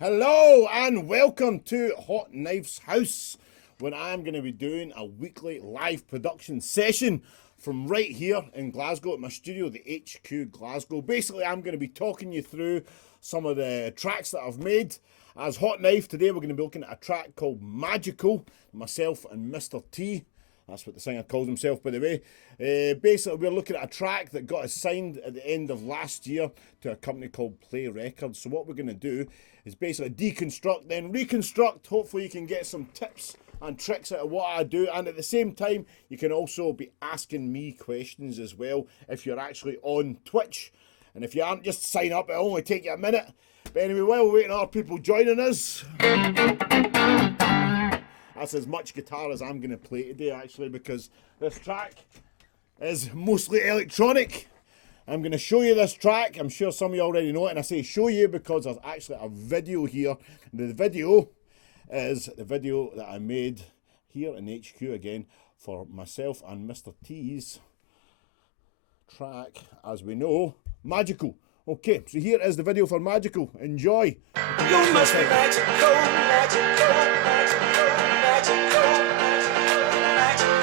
Hello and welcome to Hotknife's house, where I'm going to be doing a weekly live production session from right here in Glasgow at my studio, the HQ Glasgow. Basically, I'm going to be talking you through some of the tracks that I've made. As Hotknife, today we're going to be looking at a track called Magical, myself and Mr. T. That's what the singer calls himself, by the way. Basically, we're looking at a track that got us signed at the end of last year to a company called Play Records. So what we're going to do is basically deconstruct, then reconstruct. Hopefully you can get some tips and tricks out of what I do. And at the same time, you can also be asking me questions as well if you're actually on Twitch. And if you aren't, just sign up. It'll only take you a minute. But anyway, while we're waiting on our people joining us... That's as much guitar as I'm going to play today, actually, because this track is mostly electronic. I'm going to show you this track. I'm sure some of you already know it, and I say show you because there's actually a video here. The video is the video that I made here in HQ again for myself and Mr. T's track, as we know, Magical. Okay, so here is the video for Magical. Enjoy. You must be magical, magical, magical, magical, magical.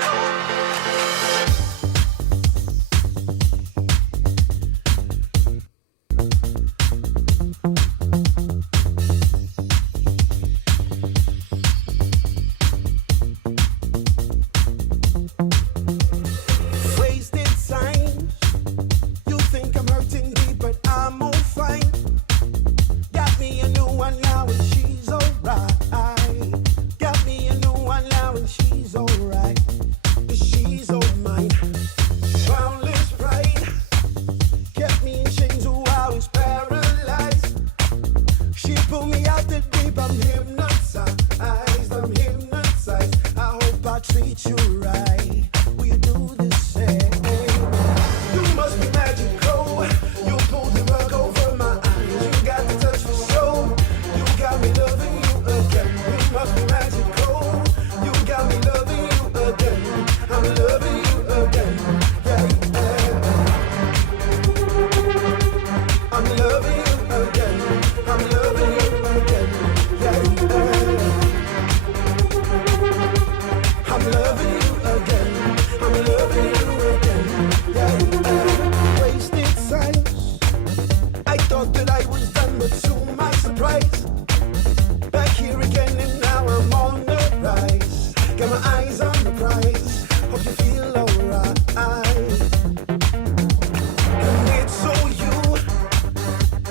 Wasted signs. You think I'm hurting me, but I'm all fine. Got me a new one now and she's alright. Got me a new one now and she's alright. She's all mine. Boundless pride kept me in chains, oh I was paralyzed. She pulled me out the deep, I'm hypnotized. I'm hypnotized. I hope I treat you right. Will you do the same? You must be magical. You pulled the rug over my eyes. You got the touch for soul. You got me loving you again. You must be magical. You got me loving you again. I'm loving you again. Yeah, yeah. I'm loving you again. I'm loving you again. Yeah, yeah. I'm loving you again. I'm loving you again. Yeah, yeah. Wasted signs. I thought that I was done, but to my surprise, back here again, and now I'm on the rise. Got my eyes on the prize. Hope you feel alright. And it's so you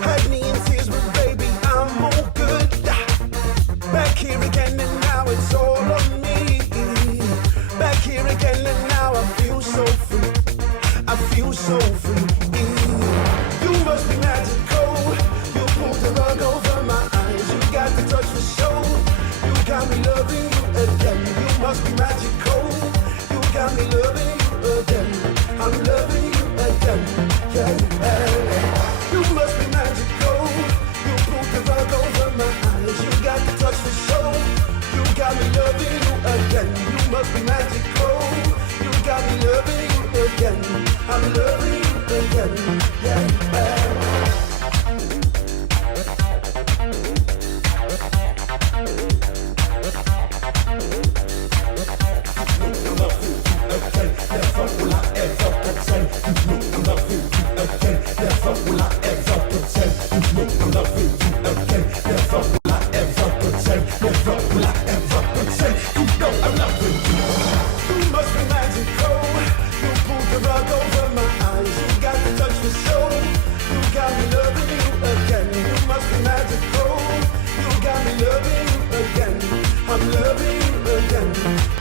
had me in tears, but baby, I'm all good. Back here again, and now it's all on me. Back here again, and now I feel so free. I feel so free. You must be magical. You pulled the rug over my eyes. You got the touch for show. You got me loving you again. You must be magical. You got me loving you again. I'm loving you again. Yeah, yeah. You must be magical. You pulled the rug over my eyes. You got the touch for show. You got me loving you again. You must be magical. You got me loving you again. I'm loving you again. Yeah, yeah. You must be magical. You pulled the rug over my eyes. You got the touch for show. You got me loving you again. You must be magical. You got me loving you again. I'm loving you again.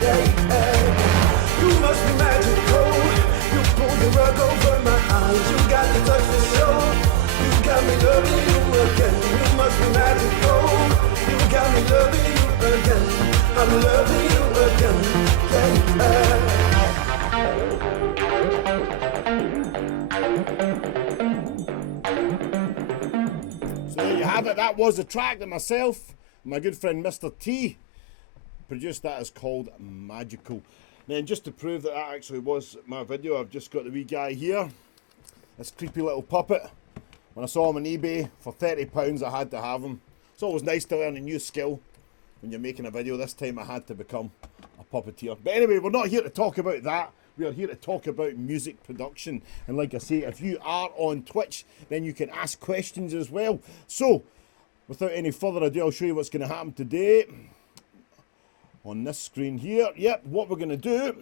Yeah, yeah. You must be magical. You pulled the rug over my eyes. You got the touch for show. You got me loving you again. You must be magical. You got me loving you again. I'm loving you again. Yeah, yeah. So there you have it. That was the track that myself, my good friend Mr. T, produced. That is called Magical. Then just to prove that that actually was my video, I've just got the wee guy here. This creepy little puppet. When I saw him on eBay for £30, I had to have him. It's always nice to learn a new skill when you're making a video. This time I had to become a puppeteer. But anyway, we're not here to talk about that. We are here to talk about music production. And like I say, if you are on Twitch, then you can ask questions as well. So, without any further ado, I'll show you what's going to happen today. On this screen here, yep, what we're going to do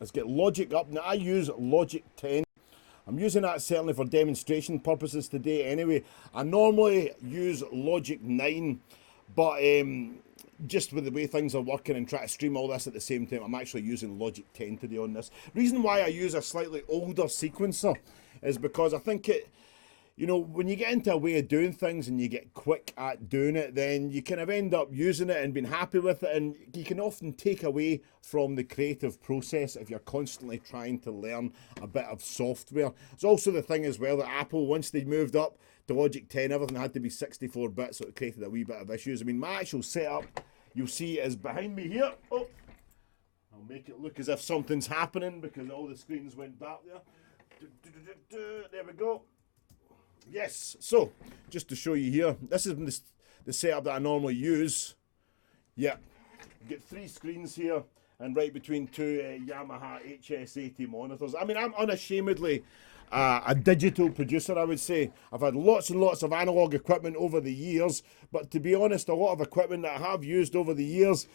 is get Logic up. Now, I use Logic 10. I'm using that certainly for demonstration purposes today anyway. I normally use Logic 9, but just with the way things are working and try to stream all this at the same time, I'm actually using Logic 10 today on this. Reason why I use a slightly older sequencer is because I think it, you know, when you get into a way of doing things and you get quick at doing it, then you kind of end up using it and being happy with it, and you can often take away from the creative process if you're constantly trying to learn a bit of software. It's also the thing as well that Apple, once they moved up to Logic 10, everything had to be 64-bit, so it created a wee bit of issues. I mean, my actual setup, you'll see, is behind me here. Oh, I'll make it look as if something's happening because all the screens went back there. There we go. Yes, so just to show you here, this is the setup that I normally use. Yeah, you get 3 screens here and right between 2 Yamaha HS80 monitors. I mean, I'm unashamedly a digital producer, I would say. I've had lots and lots of analog equipment over the years, but to be honest, a lot of equipment that I have used over the years,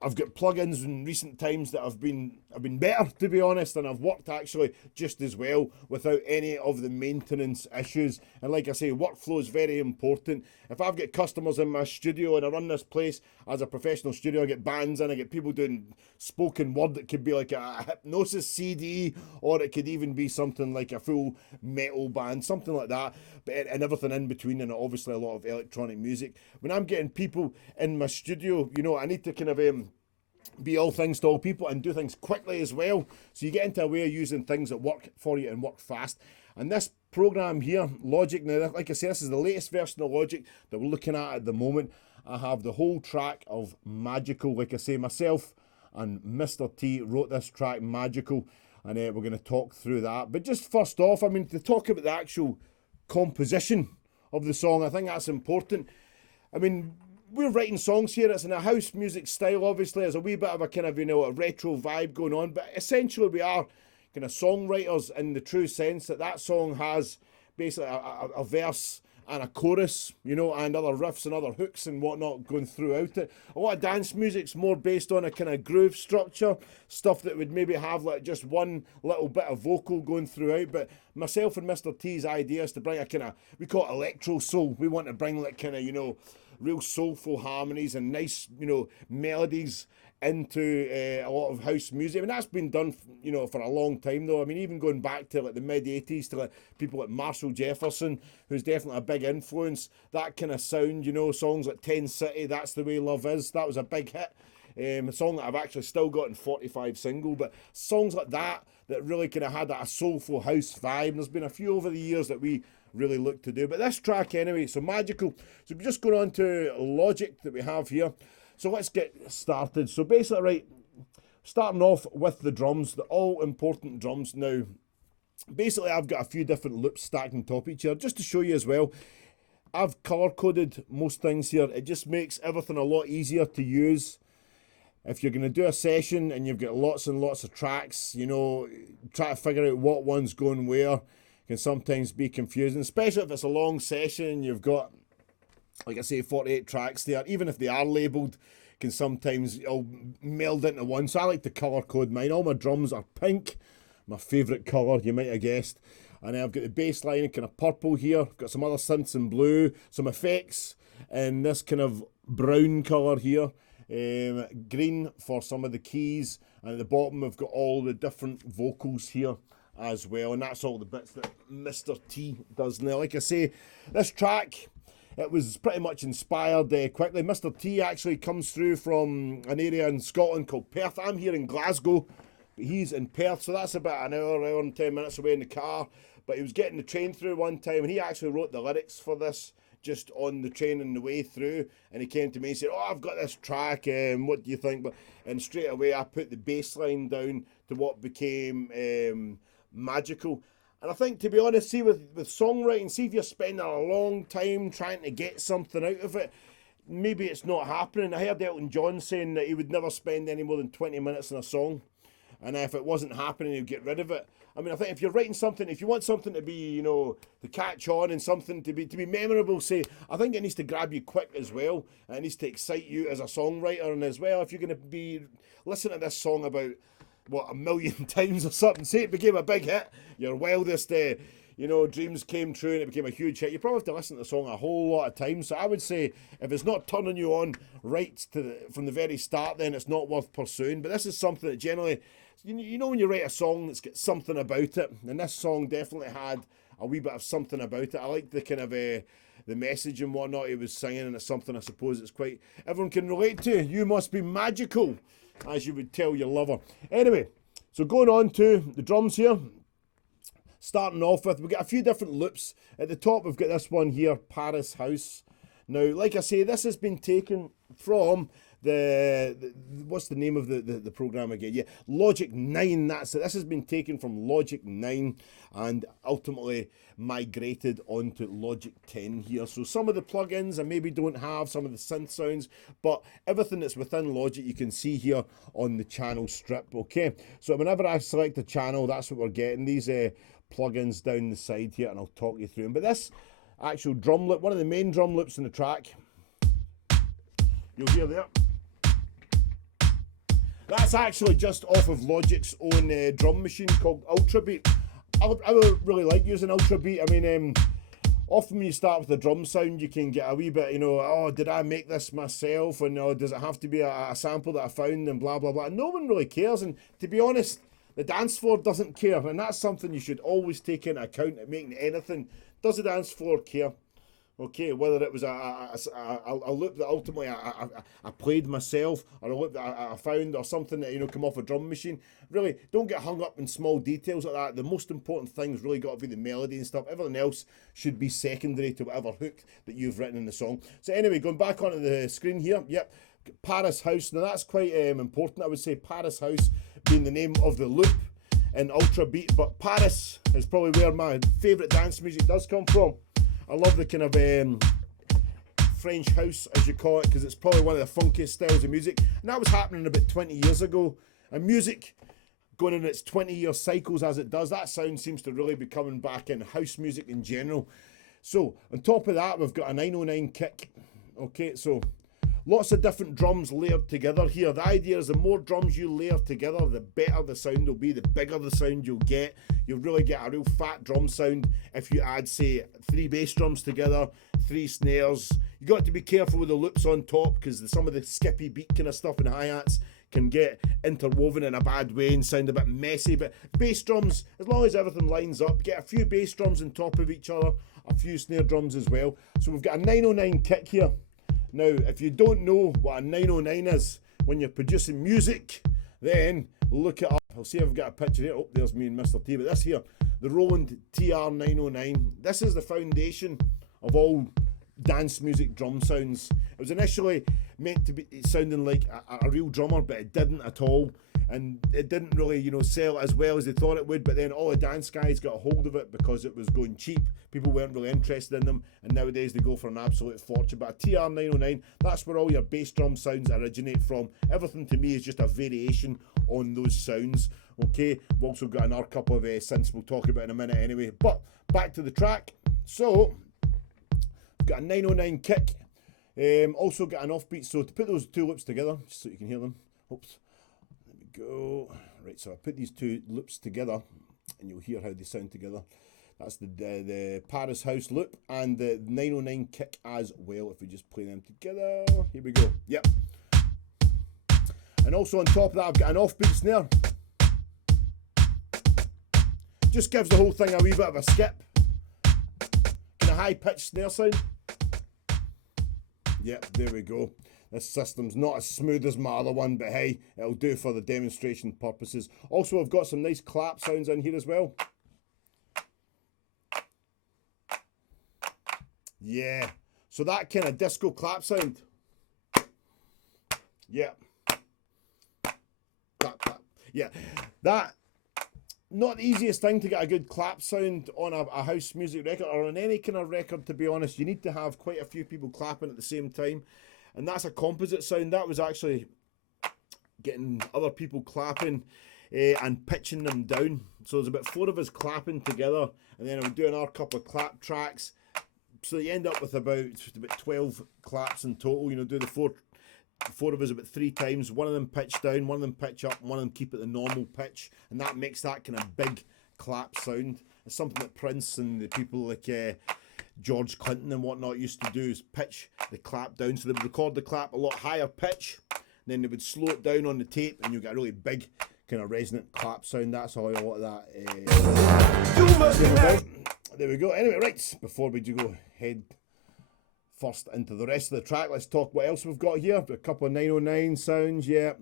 I've got plugins in recent times that have been better, to be honest, and I've worked actually just as well without any of the maintenance issues. And like I say, workflow is very important. If I've got customers in my studio and I run this place as a professional studio, I get bands in, I get people doing spoken word. It could be like a hypnosis CD, or it could even be something like a full metal band, something like that, and everything in between, and obviously a lot of electronic music. When I'm getting people in my studio, you know, I need to kind of be all things to all people and do things quickly as well. So you get into a way of using things that work for you and work fast. And this program here, Logic, now, like I said, this is the latest version of Logic that we're looking at the moment. I have the whole track of Magical. Like I say, myself and Mr. T wrote this track, Magical, and we're going to talk through that. But just first off, I mean, to talk about the actual composition of the song, I think that's important. I mean, we're writing songs here. It's in a house music style, obviously. There's a wee bit of a kind of, you know, a retro vibe going on. But essentially, we are kind of songwriters in the true sense that song has basically a verse and a chorus, you know, and other riffs and other hooks and whatnot going throughout it. A lot of dance music's more based on a kind of groove structure, stuff that would maybe have like just one little bit of vocal going throughout. But myself and Mr. T's idea is to bring a kind of, we call it electro soul. We want to bring like kind of, you know, real soulful harmonies and nice, you know, melodies into a lot of house music. I mean, that's been done, you know, for a long time though. I mean, even going back to like the mid-80s to like people like Marshall Jefferson, who's definitely a big influence. That kind of sound, you know, songs like 10 City, That's the Way Love Is, that was a big hit. A song that I've actually still got in 45 single, but songs like that really kind of had a soulful house vibe. And there's been a few over the years that we really look to do. But this track anyway, so Magical. So we're just going on to Logic that we have here. So let's get started. So basically, right, starting off with the drums, the all important drums. Now, basically I've got a few different loops stacked on top of each other, just to show you as well. I've color coded most things here. It just makes everything a lot easier to use. If you're going to do a session and you've got lots and lots of tracks, you know, try to figure out what one's going where can sometimes be confusing, especially if it's a long session. You've got, like I say, 48 tracks there. Even if they are labelled, can sometimes all meld into one. So I like to colour code mine. All my drums are pink, my favourite colour, you might have guessed. And then I've got the bass line kind of purple here. I've got some other synths in blue, some effects in this kind of brown colour here. Green for some of the keys. And at the bottom we've got all the different vocals here as well, and that's all the bits that Mr. T does. Now, like I say, this track, it was pretty much inspired quickly. Mr. T actually comes through from an area in Scotland called Perth. I'm here in Glasgow, but he's in Perth, so that's about an hour and 10 minutes away in the car. But he was getting the train through one time, and he actually wrote the lyrics for this just on the train on the way through, and he came to me and said, "Oh, I've got this track, what do you think?" And straight away I put the bass line down to what became Magical. And I think, to be honest, see with songwriting, see if you're spending a long time trying to get something out of it, maybe it's not happening. I heard Elton John saying that he would never spend any more than 20 minutes in a song, and if it wasn't happening, he'd get rid of it. I mean, I think if you're writing something, if you want something to be, you know, to catch on and something to be memorable, say, I think it needs to grab you quick as well. It needs to excite you as a songwriter, and as well, if you're going to be listening to this song about what 1,000,000 times or something, say it became a big hit, your wildest, dreams came true, and it became a huge hit. You probably have to listen to the song a whole lot of times. So I would say if it's not turning you on right from the very start, then it's not worth pursuing. But this is something that generally, you know, when you write a song that's got something about it, and this song definitely had a wee bit of something about it. I like the kind of the message and whatnot he was singing, and it's something I suppose it's quite everyone can relate to. You must be magical, as you would tell your lover. Anyway, so going on to the drums here. Starting off with, we've got a few different loops. At the top, we've got this one here, Paris House. Now, like I say, this has been taken from what's the name of the program again? Yeah, Logic 9. That's it. This has been taken from Logic 9 and ultimately migrated onto Logic 10 here. So some of the plugins I maybe don't have, some of the synth sounds, but everything that's within Logic you can see here on the channel strip. Okay, so whenever I select a channel, that's what we're getting. These plugins down the side here, and I'll talk you through them. But this actual drum loop, one of the main drum loops in the track, you'll hear there. That's actually just off of Logic's own drum machine called Ultrabeat. I really like using Ultrabeat. I mean, often when you start with a drum sound, you can get a wee bit, oh, did I make this myself? And does it have to be a sample that I found and blah, blah, blah. No one really cares. And to be honest, the dance floor doesn't care, and that's something you should always take into account at making anything. Does the dance floor care? Okay, whether it was a loop that ultimately I played myself, or a loop that I found, or something that come off a drum machine. Really, don't get hung up in small details like that. The most important thing's really got to be the melody and stuff. Everything else should be secondary to whatever hook that you've written in the song. So anyway, going back onto the screen here, yep, Paris House. Now that's quite important. I would say Paris House being the name of the loop in Ultrabeat, but Paris is probably where my favourite dance music does come from. I love the kind of French house, as you call it, because it's probably one of the funkiest styles of music. And that was happening about 20 years ago. And music, going in its 20-year cycles as it does, that sound seems to really be coming back in house music in general. So, on top of that, we've got a 909 kick. Okay, so lots of different drums layered together here. The idea is the more drums you layer together, the better the sound will be, the bigger the sound you'll get. You'll really get a real fat drum sound if you add, say, 3 bass drums together, 3 snares. You got to be careful with the loops on top, because some of the skippy beat kind of stuff and hi-hats can get interwoven in a bad way and sound a bit messy. But bass drums, as long as everything lines up, get a few bass drums on top of each other, a few snare drums as well. So we've got a 909 kick here. Now, if you don't know what a 909 is when you're producing music, then look it up. I'll see if I've got a picture here. Oh, there's me and Mr. T. But this here, the Roland TR-909. This is the foundation of all dance music drum sounds. It was initially meant to be sounding like a real drummer, but it didn't at all. And it didn't really, sell as well as they thought it would. But then all the dance guys got a hold of it because it was going cheap. People weren't really interested in them. And nowadays they go for an absolute fortune. But a TR-909, that's where all your bass drum sounds originate from. Everything to me is just a variation on those sounds. Okay, we've also got another couple of synths we'll talk about in a minute anyway. But back to the track. So, we've got a 909 kick. Also got an offbeat. So to put those 2 loops together, just so you can hear them. Oops. Go right, so I put these 2 loops together and you'll hear how they sound together. That's the Paris House loop and the 909 kick as well. If we just play them together, here we go. Yep. And also on top of that, I've got an offbeat snare. Just gives the whole thing a wee bit of a skip. Kind of high pitched snare sound. Yep, there we go. This system's not as smooth as my other one, but hey, it'll do for the demonstration purposes. Also, I've got some nice clap sounds in here as well. Yeah, so that kind of disco clap sound. Yeah. Clap, clap. Yeah, that, not the easiest thing to get a good clap sound on a house music record, or on any kind of record, to be honest. You need to have quite a few people clapping at the same time. and that's a composite sound. That was actually getting other people clapping and pitching them down. So there's about 4 of us clapping together, and then I would do another couple of clap tracks. So you end up with about 12 claps in total. You know, do the four of us about 3 times. One of them pitch down, one of them pitch up, and one of them keep at the normal pitch, and that makes that kind of big clap sound. It's something that Prince and the people like George Clinton and whatnot used to do, is pitch the clap down. So they would record the clap a lot higher pitch, and then they would slow it down on the tape, and you get a really big kind of resonant clap sound. That's how a lot of that. There we go. Anyway, right, before we do go head first into the rest of the track, let's talk what else we've got here. A couple of 909 sounds, yeah.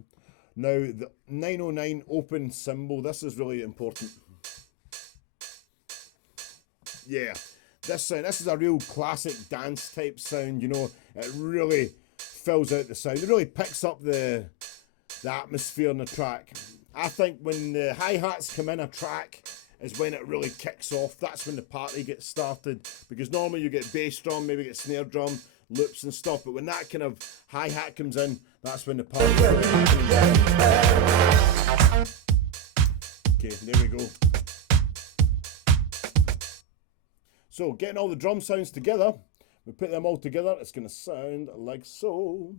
Now, the 909 open cymbal, this is really important. Yeah, this sound, this is a real classic dance type sound, you know. It really fills out the sound. It really picks up the atmosphere in the track. I think when the hi-hats come in a track is when it really kicks off. That's when the party gets started, because normally you get bass drum, maybe get snare drum, loops and stuff, but when that kind of hi-hat comes in, that's when the party starts. Okay, there we go. So, getting all the drum sounds together, we put them all together, it's going to sound like so.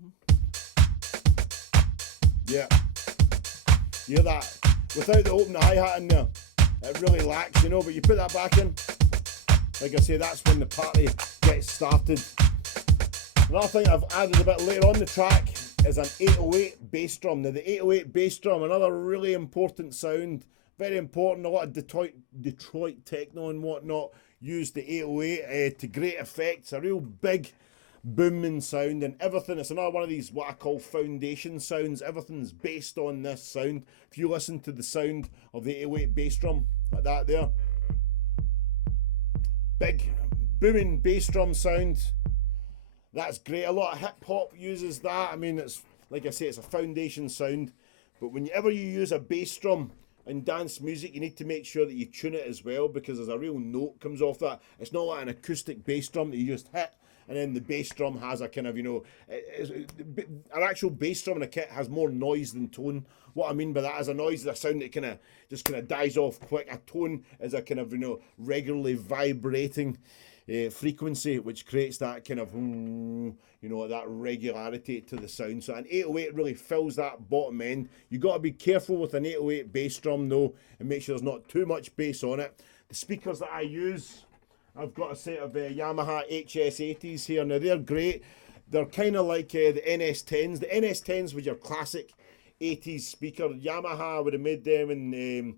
Yeah. You hear that? Without the open hi-hat in there, it really lacks, you know, but you put that back in. Like I say, that's when the party gets started. Another thing I've added a bit later on the track is an 808 bass drum. Now, the 808 bass drum, another really important sound, very important. A lot of Detroit techno and whatnot use the 808 to great effect. It's a real big booming sound, and everything, it's another one of these what I call foundation sounds. Everything's based on this sound. If you listen to the sound of the 808 bass drum, like that there, big booming bass drum sound, that's great. A lot of hip hop uses that. I mean, it's like I say, it's a foundation sound, but whenever you use a bass drum in dance music, you need to make sure that you tune it as well, because there's a real note comes off that. It's not like an acoustic bass drum that you just hit and then the bass drum has a kind of, you know, an actual bass drum in a kit has more noise than tone. What I mean by that is a noise is a sound that kind of just kind of dies off quick. A tone is a kind of, you know, regularly vibrating frequency, which creates that kind of, you know, that regularity to the sound. So an 808 really fills that bottom end. You got to be careful with an 808 bass drum though, and make sure there's not too much bass on it. The speakers that I use, I've got a set of Yamaha HS80s here. Now they're great. They're kind of like the NS10s. The NS10s was your classic 80s speaker. Yamaha would have made them in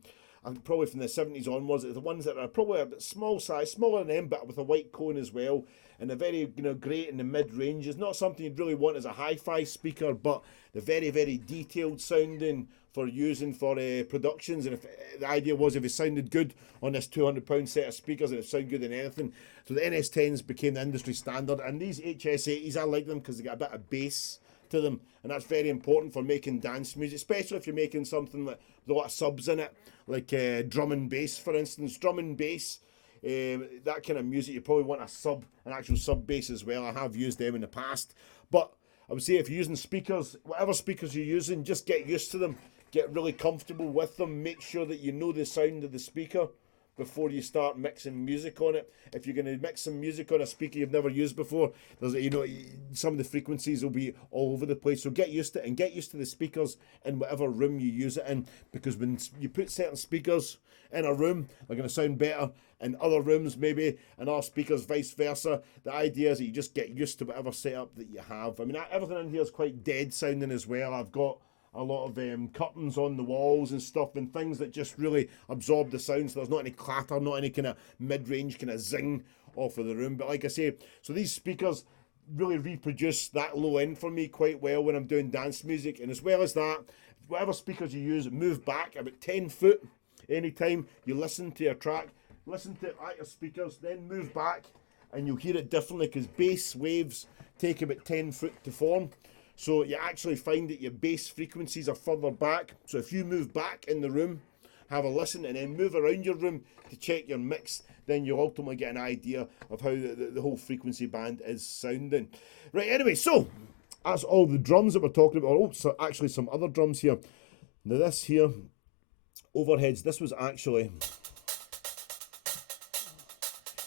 probably from the 70s onwards. The ones that are probably a bit small size, smaller than them, but with a white cone as well, and they're very, you know, great in the mid ranges. Not something you'd really want as a hi-fi speaker, but they're very, very detailed sounding for using for productions. And if the idea was if it sounded good on this £200 set of speakers, and it sounded good in anything, so the NS10s became the industry standard. And these HS80s, I like them because they got a bit of bass to them, and that's very important for making dance music, especially if you're making something with a lot of subs in it, like drum and bass, for instance. Drum and bass, that kind of music, you probably want an actual sub bass as well. I have used them in the past, but I would say if you're using speakers, whatever speakers you're using, just get used to them, get really comfortable with them, make sure that you know the sound of the speaker before you start mixing music on it. If you're going to mix some music on a speaker you've never used before, there's, you know, some of the frequencies will be all over the place. So get used to it, and get used to the speakers in whatever room you use it in, because when you put certain speakers in a room, they're going to sound better in other rooms maybe, and our speakers vice versa. The idea is that you just get used to whatever setup that you have. I mean, everything in here is quite dead sounding as well. I've got a lot of curtains on the walls and stuff, and things that just really absorb the sound, so there's not any clatter, not any kind of mid-range kind of zing off of the room. But like I say, so these speakers really reproduce that low end for me quite well when I'm doing dance music. And as well as that, whatever speakers you use, move back about 10 foot anytime you listen to your track. Listen to it at your speakers, then move back, and you'll hear it differently, because bass waves take about 10 foot to form. So you actually find that your bass frequencies are further back. So if you move back in the room, have a listen, and then move around your room to check your mix, then you'll ultimately get an idea of how the whole frequency band is sounding. Right, anyway, so that's all the drums that we're talking about. Oh, so actually some other drums here. Now this here, overheads, this was actually,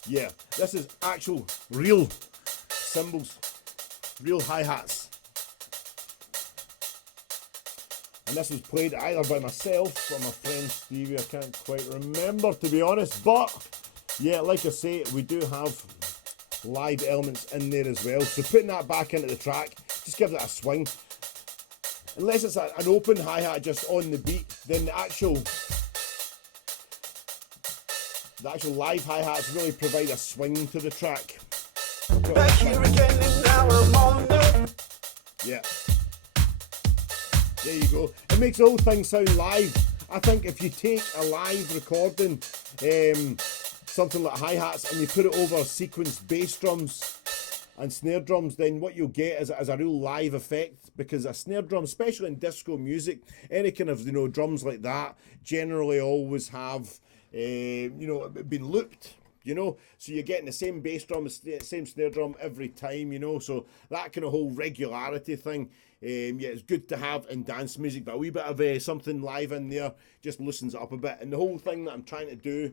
yeah, this is actual real cymbals, real hi-hats. And this was played either by myself or my friend Stevie, I can't quite remember to be honest, but yeah, like I say, we do have live elements in there as well, so putting that back into the track just gives it a swing. Unless it's an open hi-hat just on the beat, then the actual live hi-hats really provide a swing to the track. Back here again and now I'm on the... Yeah. There you go. It makes the whole thing sound live. I think if you take a live recording, something like hi-hats, and you put it over sequenced bass drums and snare drums, then what you'll get is a real live effect, because a snare drum, especially in disco music, any kind of, you know, drums like that generally always have, you know, been looped, you know, so you're getting the same bass drum, same snare drum every time, you know, so that kind of whole regularity thing, yeah, it's good to have in dance music, but a wee bit of something live in there just loosens it up a bit. And the whole thing that I'm trying to do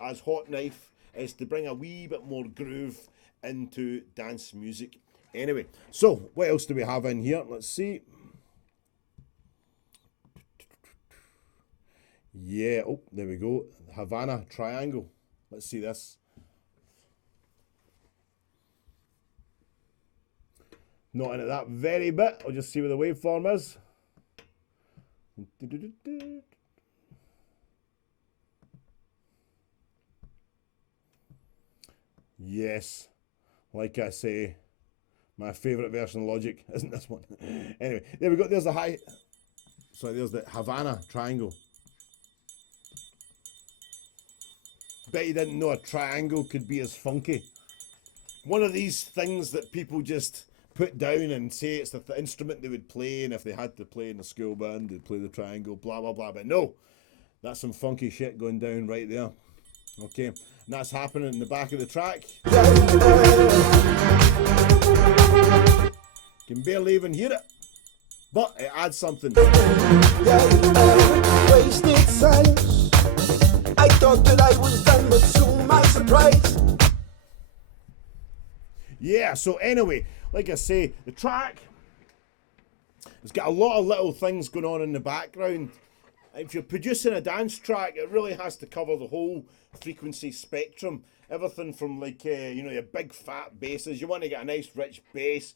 as Hotknife is to bring a wee bit more groove into dance music. Anyway, so what else do we have in here? Let's see. Yeah, oh, there we go. Havana Triangle. Let's see this. Not into that very bit. I'll just see where the waveform is. Yes, like I say, my favourite version of Logic isn't this one. Anyway, there we go. There's the high. Sorry, there's the Havana Triangle. Bet you didn't know a triangle could be as funky. One of these things that people just put down and say it's the instrument they would play, and if they had to play in a school band, they'd play the triangle, blah, blah, blah. But no, that's some funky shit going down right there. Okay, and that's happening in the back of the track. Can barely even hear it, but it adds something. Wasted silence. I thought that I was done, but to my surprise. Yeah, so anyway, like I say, the track has got a lot of little things going on in the background. If you're producing a dance track, it really has to cover the whole frequency spectrum. Everything from like, you know, your big fat basses. You want to get a nice rich bass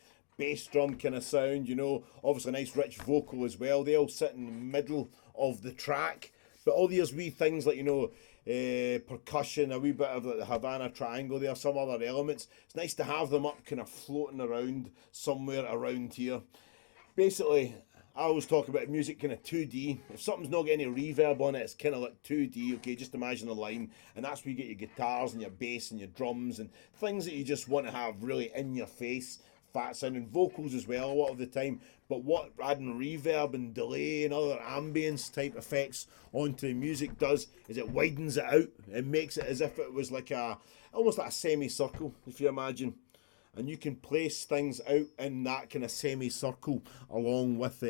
drum kind of sound, you know. Obviously a nice rich vocal as well. They all sit in the middle of the track. But all these wee things like, you know, percussion, a wee bit of the Havana Triangle there, some other elements. It's nice to have them up kind of floating around somewhere around here. Basically, I always talk about music kind of 2D. If something's not got any reverb on it, it's kind of like 2D, okay? Just imagine a line, and that's where you get your guitars and your bass and your drums and things that you just want to have really in your face, fat sounding vocals as well a lot of the time. But what adding reverb and delay and other ambience type effects onto the music does is it widens it out. It makes it as if it was like almost like a semicircle, if you imagine. And you can place things out in that kind of semicircle along with,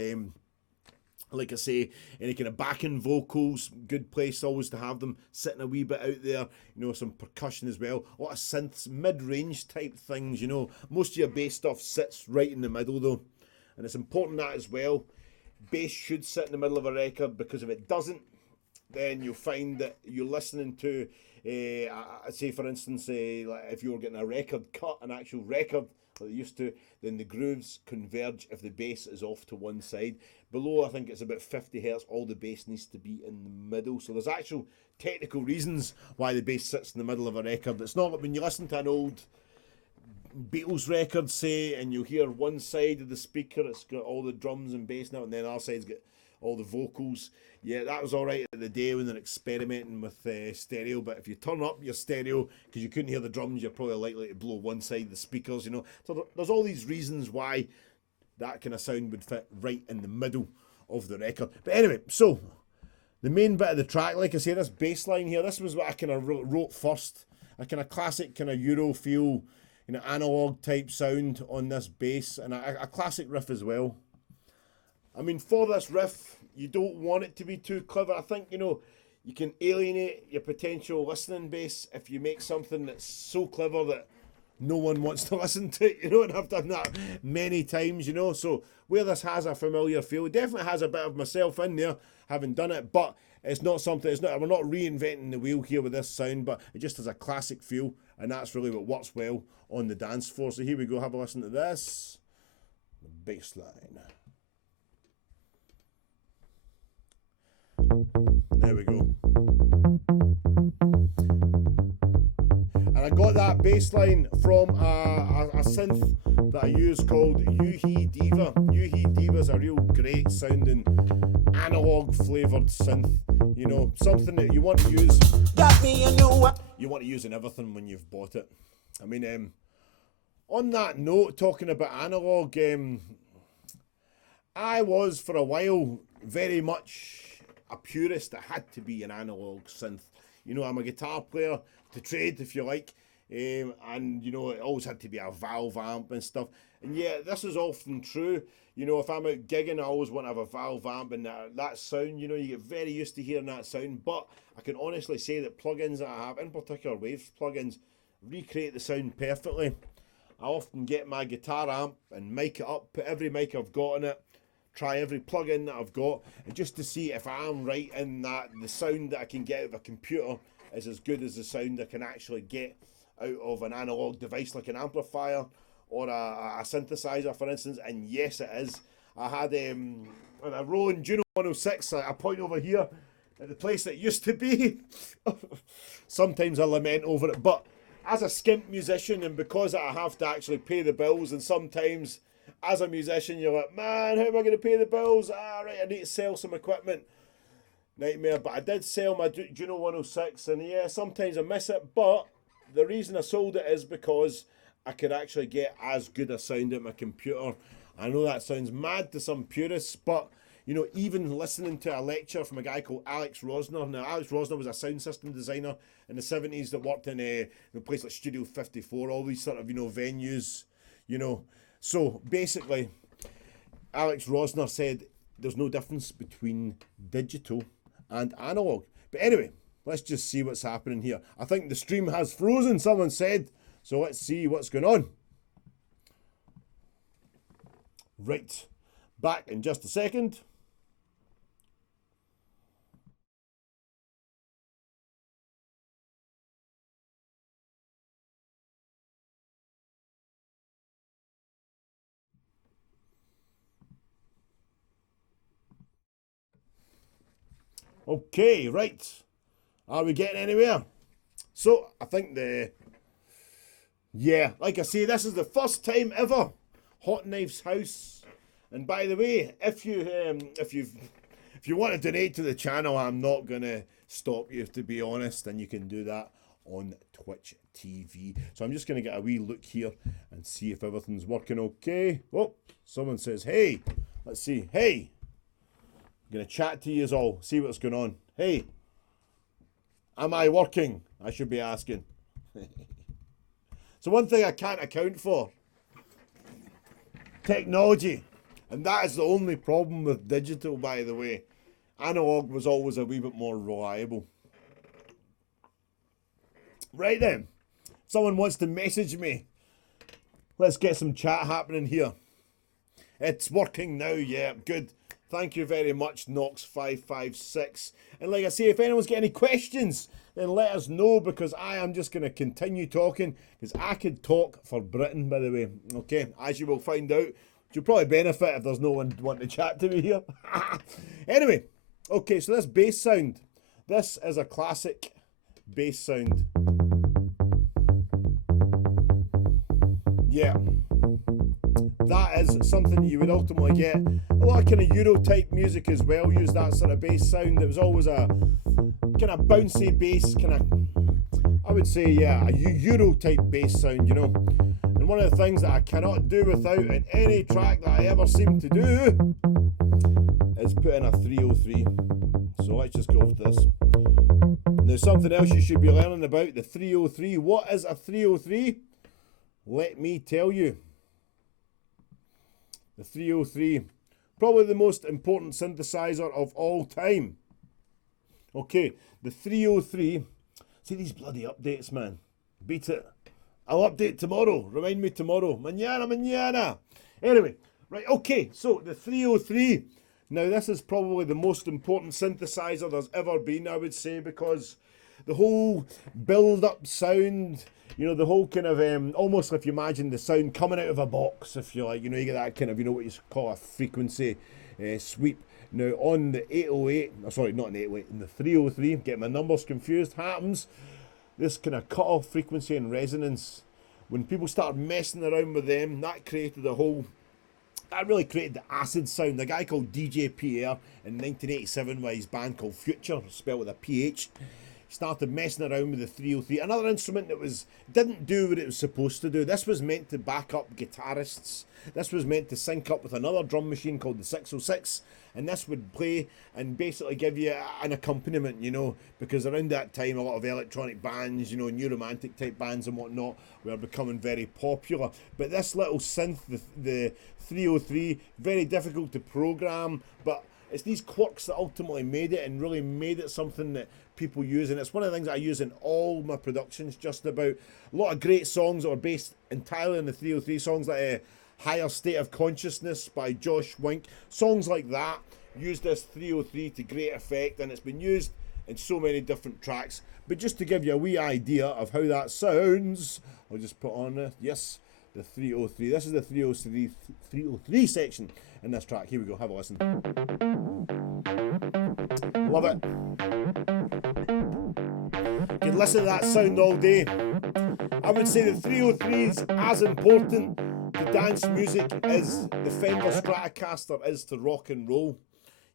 like I say, any kind of backing vocals. Good place always to have them sitting a wee bit out there. You know, some percussion as well. A lot of synths, mid-range type things, you know. Most of your bass stuff sits right in the middle though. And it's important that as well, bass should sit in the middle of a record, because if it doesn't, then you'll find that you're listening to, say for instance, like if you were getting a record cut, an actual record like they used to, then the grooves converge if the bass is off to one side. Below, I think it's about 50 hertz, all the bass needs to be in the middle. So there's actual technical reasons why the bass sits in the middle of a record. It's not like when you listen to an old Beatles record, say, and you hear one side of the speaker, it's got all the drums and bass now, and then the other side's got all the vocals. Yeah, that was alright at the day when they're experimenting with stereo, but if you turn up your stereo because you couldn't hear the drums, you're probably likely to blow one side of the speakers, you know. So there's all these reasons why that kind of sound would fit right in the middle of the record. But anyway, so the main bit of the track, like I say, this bass line here, this was what I kind of wrote first. A kind of classic kind of Euro feel, analog type sound on this bass, and a classic riff as well. I mean, for this riff, you don't want it to be too clever. I think, you can alienate your potential listening base if you make something that's so clever that no one wants to listen to it, and I've done that many times, So where this has a familiar feel, it definitely has a bit of myself in there, having done it, but it's not something, we're not reinventing the wheel here with this sound, but it just has a classic feel, and that's really what works well on the dance floor. So here we go, have a listen to this. The bass line. There we go. And I got that bass line from a synth that I use called Yuhi Diva. Yuhi Diva is a real great sounding analog flavoured synth. Something that you want to use. Got me a new one. You want to use in everything when you've bought it. I mean, on that note, talking about analog, I was for a while very much a purist. It had to be an analog synth. I'm a guitar player to trade, if you like, and it always had to be a valve amp and stuff. And yeah, this is often true. If I'm out gigging, I always want to have a valve amp, and that sound, you get very used to hearing that sound. But I can honestly say that plugins that I have, in particular Waves plugins, recreate the sound perfectly. I often get my guitar amp and mic it up, put every mic I've got in it, try every plug-in that I've got, and just to see if I am right in that the sound that I can get out of a computer is as good as the sound I can actually get out of an analog device like an amplifier or a synthesizer, for instance. And yes, it is. I had a Roland Juno 106, a point over here at the place that used to be. Sometimes I lament over it, but as a skimp musician, and because I have to actually pay the bills, and sometimes as a musician you're like, man, how am I going to pay the bills? Right, I need to sell some equipment. Nightmare. But I did sell my Juno 106, and yeah, sometimes I miss it, but the reason I sold it is because I could actually get as good a sound at my computer. I know that sounds mad to some purists, but even listening to a lecture from a guy called Alex Rosner. Now, Alex Rosner was a sound system designer in the 70s that worked in a place like Studio 54, all these sort of venues, So basically, Alex Rosner said there's no difference between digital and analog. But anyway, let's just see what's happening here. I think the stream has frozen, someone said. So let's see what's going on. Right, back in just a second. Okay, right. Are we getting anywhere? So, I think like I say, this is the first time ever Hotknife's house. And by the way, if you want to donate to the channel, I'm not gonna stop you, to be honest, and you can do that on Twitch TV. So I'm just gonna get a wee look here and see if everything's working okay. Oh, someone says, hey, let's see. Hey, I'm gonna chat to you all, see what's going on. Hey, am I working? I should be asking. So one thing I can't account for, technology. And that is the only problem with digital, by the way. Analog was always a wee bit more reliable. Right then, someone wants to message me. Let's get some chat happening here. It's working now, yeah, good. Thank you very much, Knox556. And like I say, if anyone's got any questions, then let us know, because I am just going to continue talking, because I could talk for Britain, by the way. Okay, as you will find out, which will probably benefit if there's no one wanting to chat to me here. Anyway, okay, so this bass sound. This is a classic bass sound. Yeah. That is something you would ultimately get. A lot of kind of Euro type music as well use that sort of bass sound. It was always a kind of bouncy bass, kind of, I would say, yeah, a Euro type bass sound, you know. And one of the things that I cannot do without in any track that I ever seem to do is put in a 303. So let's just go with this. Now, something else you should be learning about the 303. What is a 303? let me tell you. The 303, probably the most important synthesizer of all time. Okay, the 303, see these bloody updates, man. Beat it. I'll update tomorrow. Remind me tomorrow. Mañana. Anyway, right, okay, so the 303. Now, this is probably the most important synthesizer there's ever been, I would say, because the whole build-up sound, you know, the whole kind of, almost if you imagine the sound coming out of a box, if you like, you know, you get that kind of, you know, what you call a frequency sweep. Now, on the 808, sorry, not in the 808, in the 303, getting my numbers confused, happens. This kind of cut-off frequency and resonance, when people started messing around with them, that really created the acid sound. A guy called DJ Pierre in 1987 with his band called Future, spelled with a PH, started messing around with the 303. Another instrument that didn't do what it was supposed to do. This was meant to back up guitarists. This was meant to sync up with another drum machine called the 606, and this would play and basically give you an accompaniment, you know, because around that time a lot of electronic bands, you know, new romantic type bands and whatnot were becoming very popular. But this little synth, the 303, very difficult to program, but it's these quirks that ultimately made it and really made it something that people use, and it's one of the things I use in all my productions just about. A lot of great songs that are based entirely on the 303, songs like Higher State of Consciousness by Josh Wink, songs like that use this 303 to great effect, and it's been used in so many different tracks. But just to give you a wee idea of how that sounds, I'll just put on this, yes, the 303. This is the 303 section in this track. Here we go, have a listen. Love it. You can listen to that sound all day. I would say the 303 is as important to dance music as the Fender Stratocaster is to rock and roll.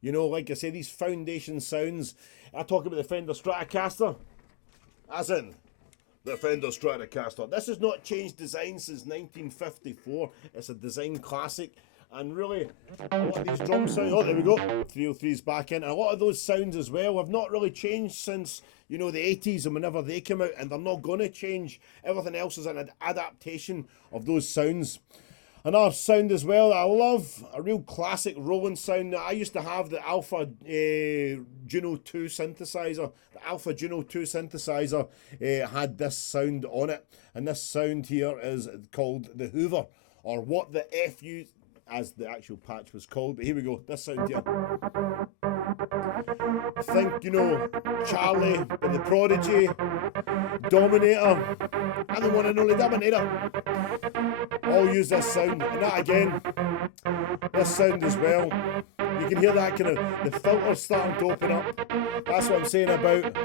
You know, like I say, these foundation sounds. I talk about the Fender Stratocaster, as in the Fender Stratocaster. This has not changed design since 1954. It's a design classic. And really, a lot of these drum sounds, oh, there we go, 303's back in. And a lot of those sounds as well have not really changed since, you know, the 80s and whenever they came out, and they're not going to change. Everything else is an adaptation of those sounds. Another sound as well I love, a real classic Roland sound. I used to have the Alpha Juno 2 synthesizer. The Alpha Juno 2 synthesizer had this sound on it. And this sound here is called the Hoover, or What the FU, as the actual patch was called. But here we go, this sound here. Think, you know, Charlie, the Prodigy, Dominator, and the one and only Dominator. All use this sound, and that again, this sound as well. You can hear that kind of, the filters starting to open up. That's what I'm saying about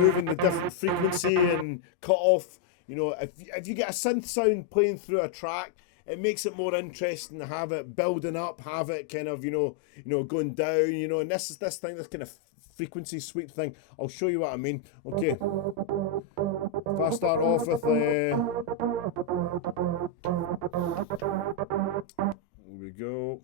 moving the different frequency and cut off. You know, if you get a synth sound playing through a track, it makes it more interesting to have it building up, have it kind of, you know, going down, you know, and this kind of frequency sweep thing. I'll show you what I mean. Okay. If I start off with here we go.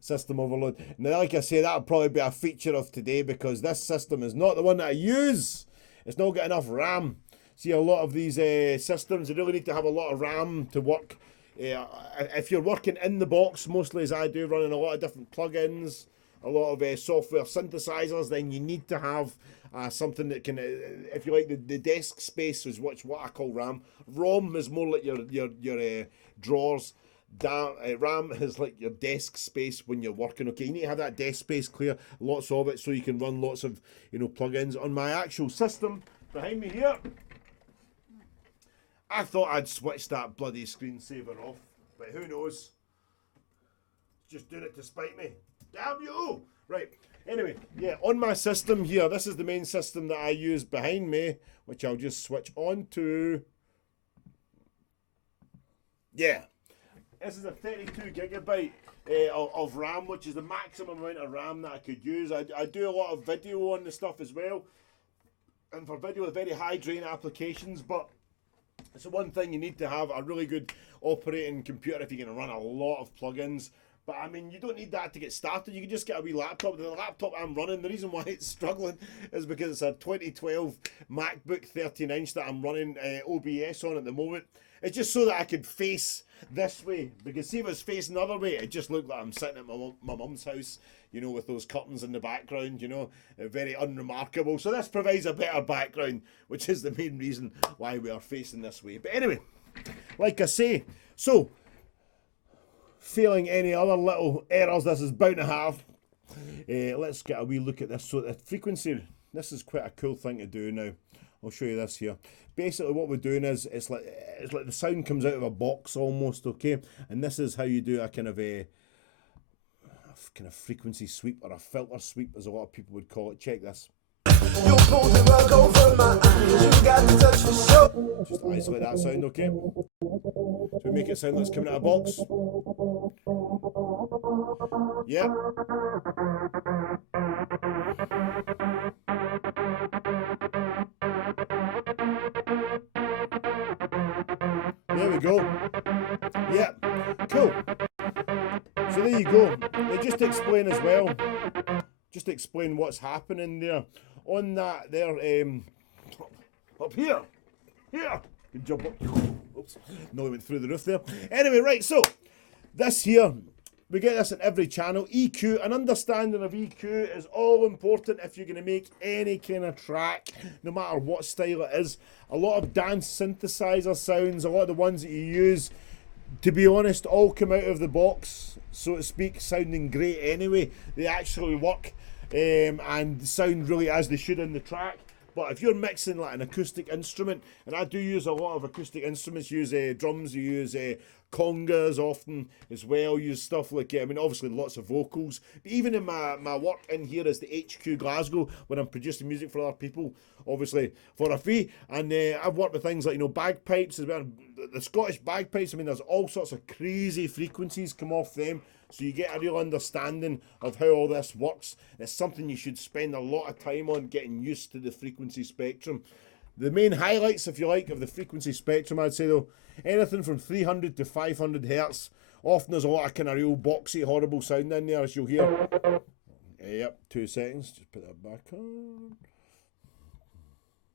System overload. Now, like I say, that'll probably be a feature of today, because this system is not the one that I use. It's not got enough RAM. See, a lot of these systems, they really need to have a lot of RAM to work. If you're working in the box, mostly as I do, running a lot of different plugins, a lot of software synthesizers, then you need to have something that can, if you like, the desk space is what I call RAM. ROM is more like your drawers. RAM is like your desk space when you're working. Okay, you need to have that desk space clear, lots of it, so you can run lots of, you know, plugins. On my actual system behind me here, I thought I'd switch that bloody screensaver off, but who knows? Just doing it to spite me. Damn you! Right, anyway, yeah, on my system here, this is the main system that I use behind me, which I'll just switch on to. Yeah, this is a 32 gigabyte of RAM, which is the maximum amount of RAM that I could use. I do a lot of video on the stuff as well, and for video, very high drain applications, but it's the one thing you need to have a really good operating computer if you're going to run a lot of plugins. But I mean, you don't need that to get started. You can just get a wee laptop. The laptop I'm running, the reason why it's struggling is because it's a 2012 MacBook 13-inch that I'm running OBS on at the moment. It's just so that I could face this way. Because see if it's facing the other way, it just looked like I'm sitting at my mum's house, you know, with those curtains in the background, you know, very unremarkable. So this provides a better background, which is the main reason why we are facing this way. But anyway, like I say, so failing any other little errors this is bound to have, let's get a wee look at this. So the frequency, this is quite a cool thing to do now. I'll show you this here. Basically what we're doing is it's like the sound comes out of a box almost, okay? And this is how you do a kind of frequency sweep, or a filter sweep as a lot of people would call it. Check this. You pull the rug over my eyes. You got the touch for sure. Just isolate that sound, okay? So we make it sound like it's coming out of a box. Yep. There we go. Yep. Cool. So there you go. Now just to explain as well, just to explain what's happening there. On that there, up here, good job. Oops, no, it went through the roof there. Anyway, right, so this here, we get this in every channel. EQ, an understanding of EQ is all important if you're going to make any kind of track, no matter what style it is. A lot of dance synthesizer sounds, a lot of the ones that you use, to be honest, all come out of the box, so to speak, sounding great anyway. They actually work and sound really as they should in the track. But if you're mixing like an acoustic instrument, and I do use a lot of acoustic instruments, use drums, you use congas often as well, use stuff like, I mean, obviously lots of vocals, but even in my work in here as the HQ Glasgow, when I'm producing music for other people, obviously for a fee, and I've worked with things like, you know, bagpipes as well. The Scottish bagpipes, I mean, there's all sorts of crazy frequencies come off them, so you get a real understanding of how all this works. It's something you should spend a lot of time on, getting used to the frequency spectrum. The main highlights, if you like, of the frequency spectrum, I'd say though, anything from 300 to 500 hertz. Often there's a lot of kind of real boxy, horrible sound in there, as you'll hear. Yep, 2 seconds, just put that back on.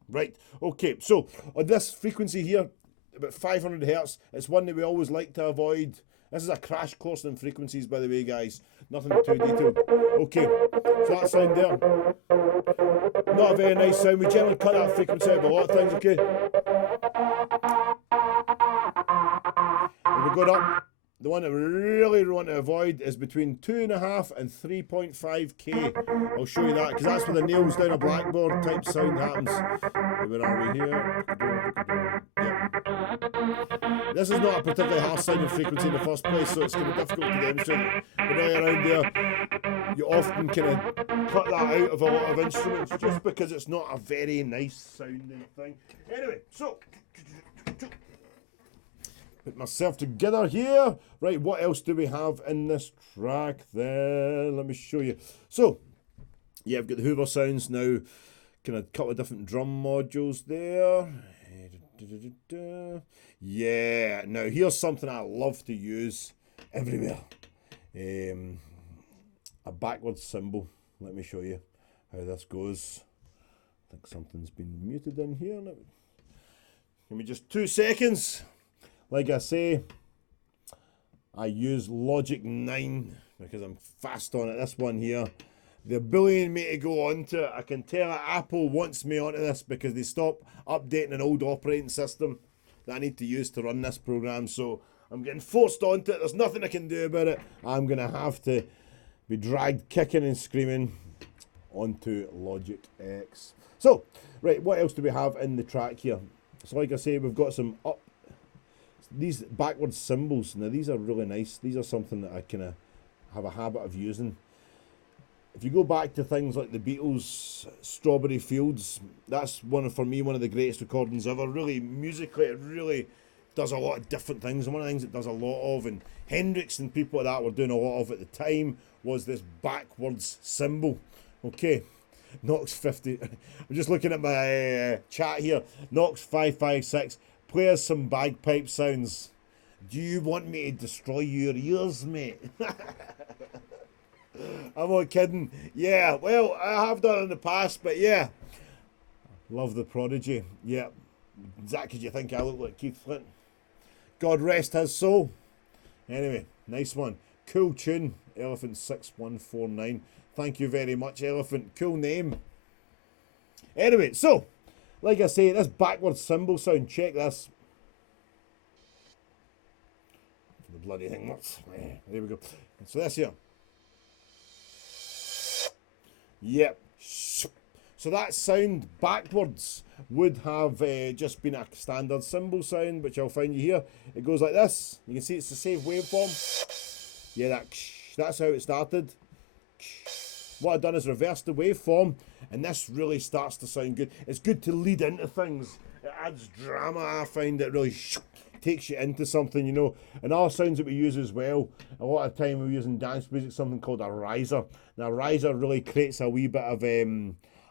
Right, okay, so on this frequency here, about 500 hertz, it's one that we always like to avoid. This is a crash course in frequencies, by the way, guys. Nothing too detailed. Okay, so that sound there, not a very nice sound. We generally cut that frequency out of a lot of things, okay? And we go up. The one that we really want to avoid is between 2.5 and 3.5K. I'll show you that, because that's where the nails down a blackboard type sound happens. Where are we here? Yep. This is not a particularly harsh sounding frequency in the first place, so it's going to be difficult to demonstrate. But right around there, you often kind of cut that out of a lot of instruments just because it's not a very nice sounding thing. Anyway, so put myself together here. Right, what else do we have in this track then? Let me show you. So, yeah, I've got the Hoover sounds now. Kind of a couple of different drum modules there. Yeah, now here's something I love to use everywhere. A backwards cymbal. Let me show you how this goes. I think something's been muted in here. Give me just 2 seconds. Like I say, I use Logic 9 because I'm fast on it. This one here, they're bullying me to go onto it. I can tell that Apple wants me onto this because they stopped updating an old operating system that I need to use to run this program. So I'm getting forced onto it. There's nothing I can do about it. I'm going to have to be dragged kicking and screaming onto Logic X. So, right, what else do we have in the track here? So like I say, we've got some these backwards cymbals. Now these are really nice. These are something that I kind of have a habit of using. If you go back to things like the Beatles' Strawberry Fields, that's for me one of the greatest recordings ever. Really, musically, it really does a lot of different things. And one of the things it does a lot of, and Hendrix and people like that were doing a lot of at the time, was this backwards cymbal. Okay, Knox 50. I'm just looking at my chat here. Knox 556. Play us some bagpipe sounds. Do you want me to destroy your ears, mate? I'm not kidding. Yeah, well, I have done it in the past, but yeah. Love the Prodigy. Yeah. Zach, did you think I look like Keith Flint? God rest his soul. Anyway, nice one. Cool tune, Elephant6149. Thank you very much, Elephant. Cool name. Anyway, so, like I say, this backwards cymbal sound, check this. The bloody thing works. There we go. So this here. Yep. So that sound backwards would have just been a standard cymbal sound, which I'll find you here. It goes like this. You can see it's the same waveform. Yeah, that's how it started. What I've done is reverse the waveform, and this really starts to sound good. It's good to lead into things. It adds drama. I find it really takes you into something, you know. And all sounds that we use as well, a lot of time we're using dance music, something called a riser. Now, a riser really creates a wee bit of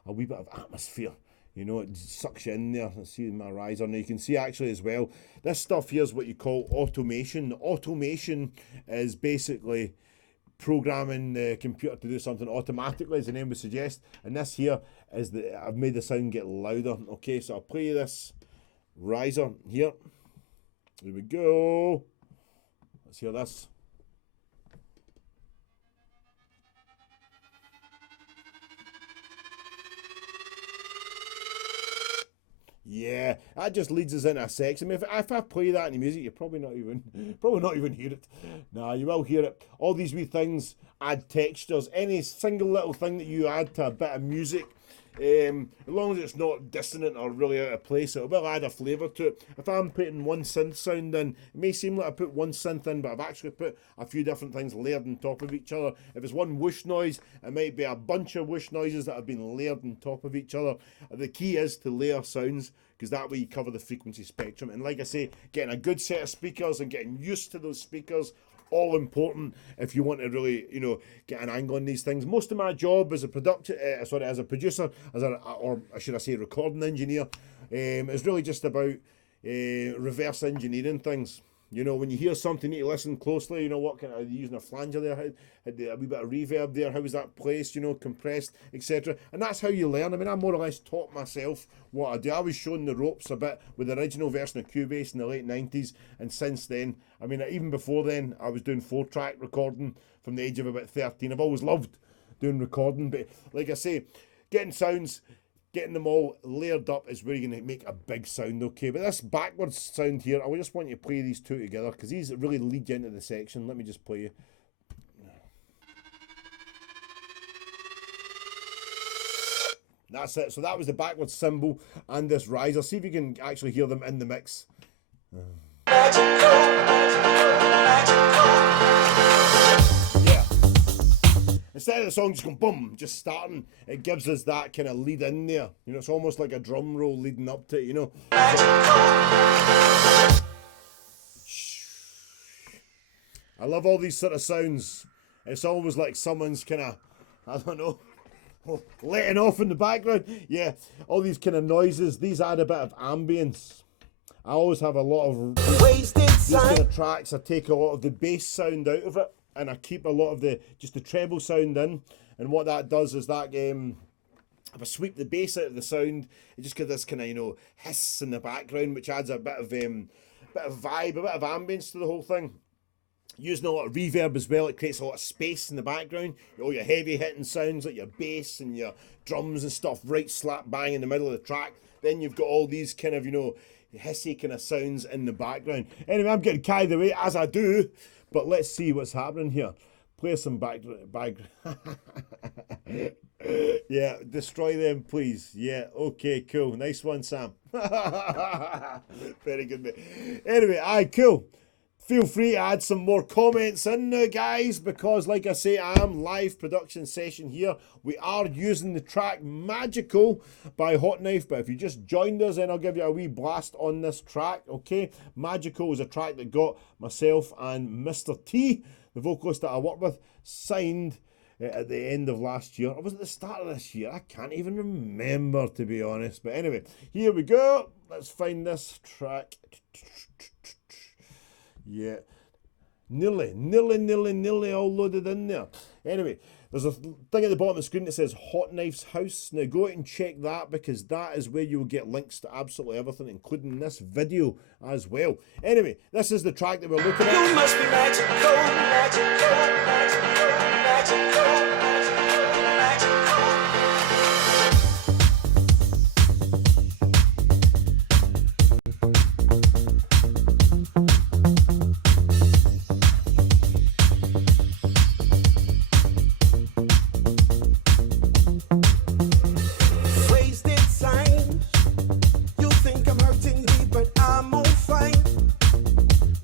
atmosphere. You know, it sucks you in there. Let's see my riser. Now you can see actually as well, this stuff here is what you call automation. Automation is basically programming the computer to do something automatically, as the name would suggest. And this here is I've made the sound get louder. Okay, so I'll play this riser here. Here we go. Let's hear this. Yeah, that just leads us into a section. I mean, if I play that in the music, you probably not even hear it. Nah, you will hear it. All these wee things add textures. Any single little thing that you add to a bit of music, as long as it's not dissonant or really out of place, it will add a flavour to it. If I'm putting one synth sound in, it may seem like I put one synth in, but I've actually put a few different things layered on top of each other. If it's one whoosh noise, it might be a bunch of whoosh noises that have been layered on top of each other. The key is to layer sounds, because that way you cover the frequency spectrum. And like I say, getting a good set of speakers and getting used to those speakers, all important if you want to really, you know, get an angle on these things. Most of my job as a producer, or should I say recording engineer, is really just about reverse engineering things. You know, when you hear something, you need to listen closely. You know, what kind of, are you using a flanger there? Had a wee bit of reverb there? How was that placed? You know, compressed, etc. And that's how you learn. I mean, I more or less taught myself what I do. I was shown the ropes a bit with the original version of Cubase in the late 90s. And since then, I mean, even before then, I was doing 4-track recording from the age of about 13. I've always loved doing recording. But like I say, getting sounds, getting them all layered up is where you're going to make a big sound, okay? But this backwards sound here, I just want you to play these two together, because these really lead you into the section. Let me just play you. That's it. So that was the backwards cymbal and this riser. See if you can actually hear them in the mix. Yeah. Instead of the song just going boom, just starting, it gives us that kind of lead in there. You know, it's almost like a drum roll leading up to it, you know. I love all these sort of sounds. It's always like someone's kind of, I don't know, letting off in the background. Yeah, all these kind of noises, these add a bit of ambience. I always have a lot of these kind of tracks. I take a lot of the bass sound out of it, and I keep a lot of the treble sound in. And what that does is that if I sweep the bass out of the sound, it just gives this kind of, you know, hiss in the background, which adds a bit of vibe, a bit of ambience to the whole thing. Using a lot of reverb as well, it creates a lot of space in the background. All your heavy hitting sounds like your bass and your drums and stuff right slap bang in the middle of the track. Then you've got all these kind of, you know, hissy kind of sounds in the background. Anyway, I'm getting carried away as I do, but let's see what's happening here. Play some background. Yeah, destroy them, please. Yeah, okay, cool. Nice one, Sam. Very good, mate. Anyway, aye, cool. Feel free to add some more comments in now, guys, because like I say, I am live production session here. We are using the track Magical by Hotknife, but if you just joined us, then I'll give you a wee blast on this track, okay? Magical is a track that got myself and Mr. T, the vocalist that I work with, signed at the end of last year. Or was it the start of this year? I can't even remember, to be honest. But anyway, here we go. Let's find this track. Yeah. Nearly all loaded in there. Anyway, there's a thing at the bottom of the screen that says Hotknife's House. Now go out and check that, because that is where you will get links to absolutely everything, including this video as well. Anyway, this is the track that we're looking at. You must be magical, magical, magical, magical, magical. Wasted signs. You think I'm hurting deep, but I'm all fine.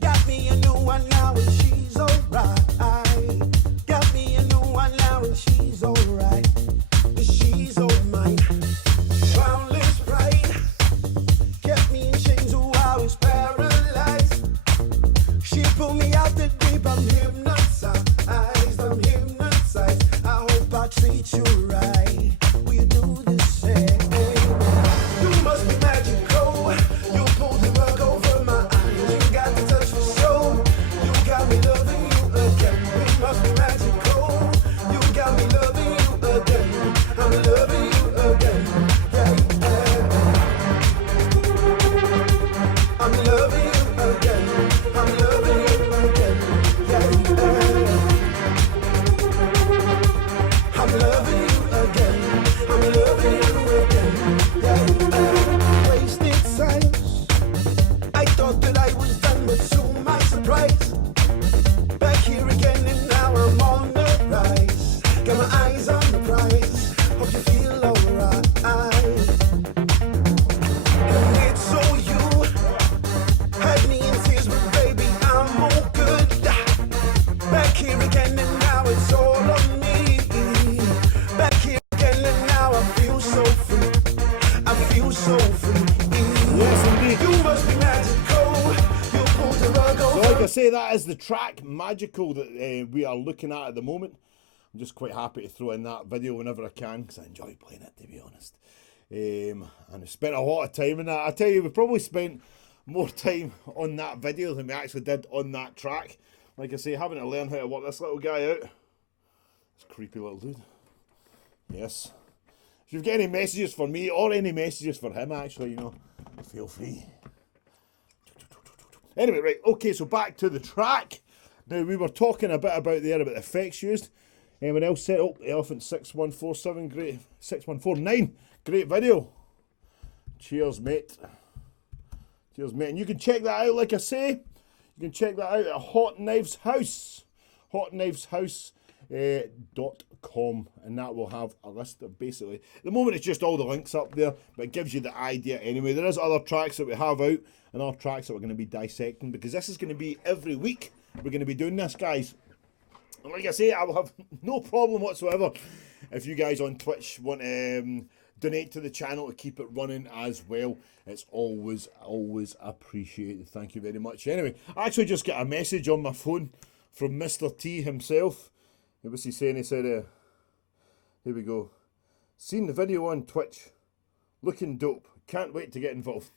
Got me a new one now and she's alright. Got me a new one now and she's alright. She's all mine. Boundless pride kept me in chains, oh I was paralyzed. She pulled me out the deep, I'm hypnotized. I'm hypnotized. I hope I treat you right. Will you do the same? You must be magical. You pulled the rug over my eyes. You got the touch for soul. You got me loving you again. You must be magical. You got me loving you again. I'm loving you again. Yeah, yeah. I'm loving you again. I'm loving you again. Yeah, yeah. I'm loving you again. I'm loving you again. Yeah, yeah. Wasted signs. I thought that I was done, but to my surprise, back here again, and now I'm on the rise. Got my eyes on the prize. Hope you feel alright. And it's so you had me in tears, but baby, I'm all good. Back here again, and now it's all on me. Back here again, and now I feel so free. I feel so free. Yes, indeed. You must be magical. You pulled the rug So over. like I say, that is the track Magical that we are looking at the moment. I'm just quite happy to throw in that video whenever I can, because I enjoy playing it, to be honest. And I spent a lot of time in that. I tell you, we probably spent more time on that video than we actually did on that track. Like I say, having to learn how to work this little guy out. This creepy little dude. Yes. If you've got any messages for me, or any messages for him, actually, you know, feel free. Anyway, right, okay, so back to the track. Now, we were talking a bit about there about the effects used. Anyone else said, oh, Elephant 6147, great, 6149, great video. Cheers, mate. Cheers, mate. And you can check that out, like I say, you can check that out at Hotknife's House. Hotknifeshouse.com, and that will have a list of basically, at the moment it's just all the links up there, but it gives you the idea anyway. There is other tracks that we have out, and other tracks that we're going to be dissecting, because this is going to be every week we're going to be doing this, guys. And like I say, I will have no problem whatsoever if you guys on Twitch want to donate to the channel to keep it running as well. It's always appreciated. Thank you very much. Anyway, I actually just got a message on my phone from Mr. T himself. What was he saying? He said, here we go. Seen the video on Twitch. Looking dope. Can't wait to get involved.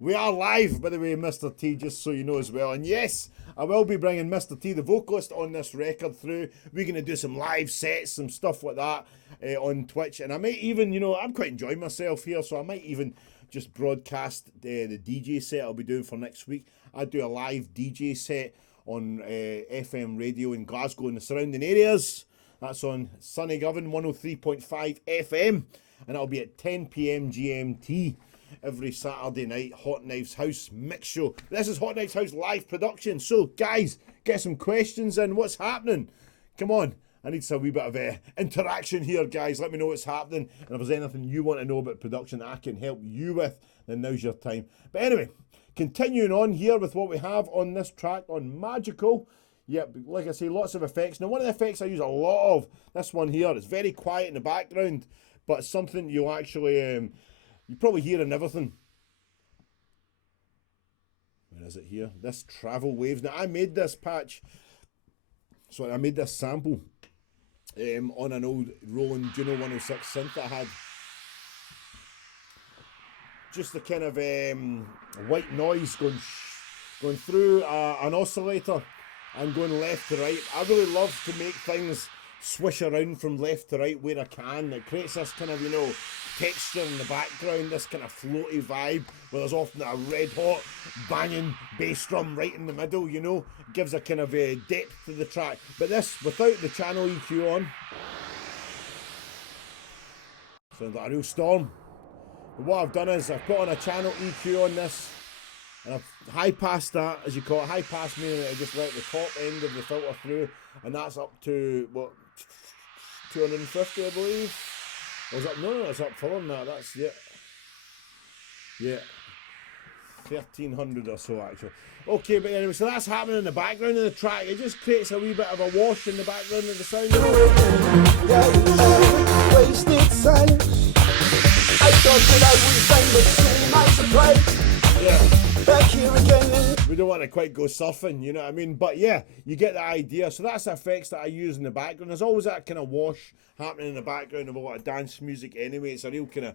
We are live, by the way, Mr. T, just so you know as well. And yes, I will be bringing Mr. T, the vocalist, on this record through. We're going to do some live sets, some stuff like that on Twitch. And I might even, you know, I'm quite enjoying myself here, so I might even just broadcast the DJ set I'll be doing for next week. I do a live DJ set on FM radio in Glasgow and the surrounding areas. That's on Sunny Govan 103.5 FM. And it'll be at 10 PM GMT. Every Saturday night, Hotknife's House mix show. This is Hotknife's House live production. So, guys, get some questions in. What's happening? Come on. I need some wee bit of interaction here, guys. Let me know what's happening. And if there's anything you want to know about production that I can help you with, then now's your time. But anyway, continuing on here with what we have on this track on Magical. Yep, like I say, lots of effects. Now, one of the effects I use a lot of, this one here, it's very quiet in the background, but it's something you'll actually... you probably hear in everything. Where is it here? This Travel Waves. Now, I made this patch. Sorry, I made this sample on an old Roland Juno 106 synth that I had. Just the kind of white noise going going through an oscillator and going left to right. I really love to make things swish around from left to right where I can. It creates this kind of, you know, texture in the background, this kind of floaty vibe where there's often a red hot banging bass drum right in the middle, you know. It gives a kind of depth to the track. But this, without the channel EQ on, sounds like a real storm. But what I've done is I've put on a channel EQ on this, and I've high passed that, as you call it. High pass meaning that I just let the top end of the filter through, and that's up to, what, 250, I believe? Or is it, no, it's up further than that. That's, yeah, 1300 or so, actually. Okay, but anyway, so that's happening in the background of the track. It just creates a wee bit of a wash in the background of the sound. Wasted silence. I thought that I would find it to my surprise. Yeah. Back here again. We don't want to quite go surfing, you know what I mean? But yeah, you get the idea. So that's the effects that I use in the background. There's always that kind of wash happening in the background of a lot of dance music anyway. It's a real kind of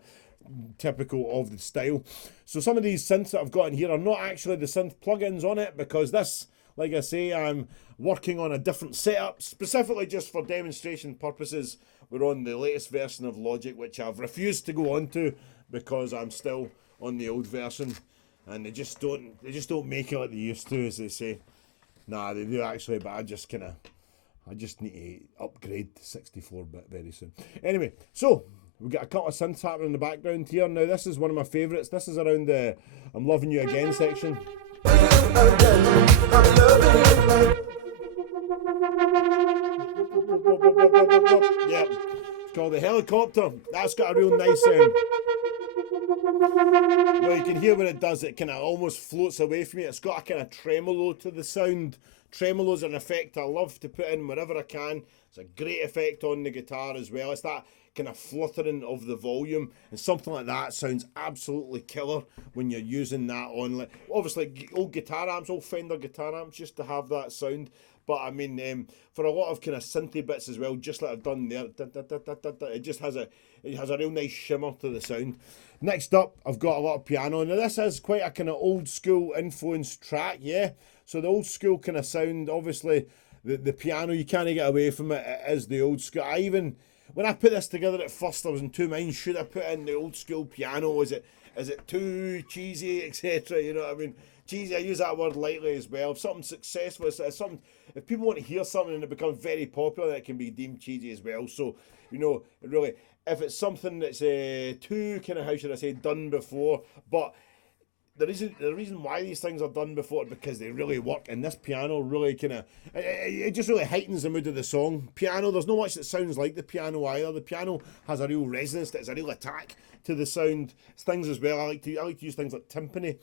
typical of the style. So some of these synths that I've got in here are not actually the synth plugins on it, because this, like I say, I'm working on a different setup, specifically just for demonstration purposes. We're on the latest version of Logic, which I've refused to go on to because I'm still on the old version. And they just don't make it like they used to, as they say. Nah, they do actually, but I just need to upgrade to 64-bit very soon. Anyway, so we've got a couple of synths happening in the background here. Now, this is one of my favourites. This is around the I'm Loving You Again section. Yeah, it's called the Helicopter. That's got a real nice well, you can hear when it does, it kind of almost floats away from you. It's got a kind of tremolo to the sound. Tremolo's an effect I love to put in wherever I can. It's a great effect on the guitar as well. It's that kind of fluttering of the volume, and something like that sounds absolutely killer when you're using that on, like, obviously old guitar amps, old Fender guitar amps, just to have that sound. But I mean, for a lot of kind of synthy bits as well, just like I've done there, it just has a real nice shimmer to the sound. Next up, I've got a lot of piano. Now this is quite a kind of old school influenced track, yeah. So the old school kind of sound, obviously, the piano, you can't get away from it. It is the old school. When I put this together at first, I was in two minds. Should I put in the old school piano? Is it too cheesy, etc.? You know what I mean? Cheesy, I use that word lightly as well. If something's successful, if people want to hear something and it becomes very popular, it can be deemed cheesy as well. So, you know, really, if it's something that's too kind of, how should I say, done before, but the reason why these things are done before is because they really work, and this piano really kind of, it just really heightens the mood of the song. Piano, there's not much that sounds like the piano either. The piano has a real resonance, it's a real attack to the sound. It's things as well, I like to use things like timpani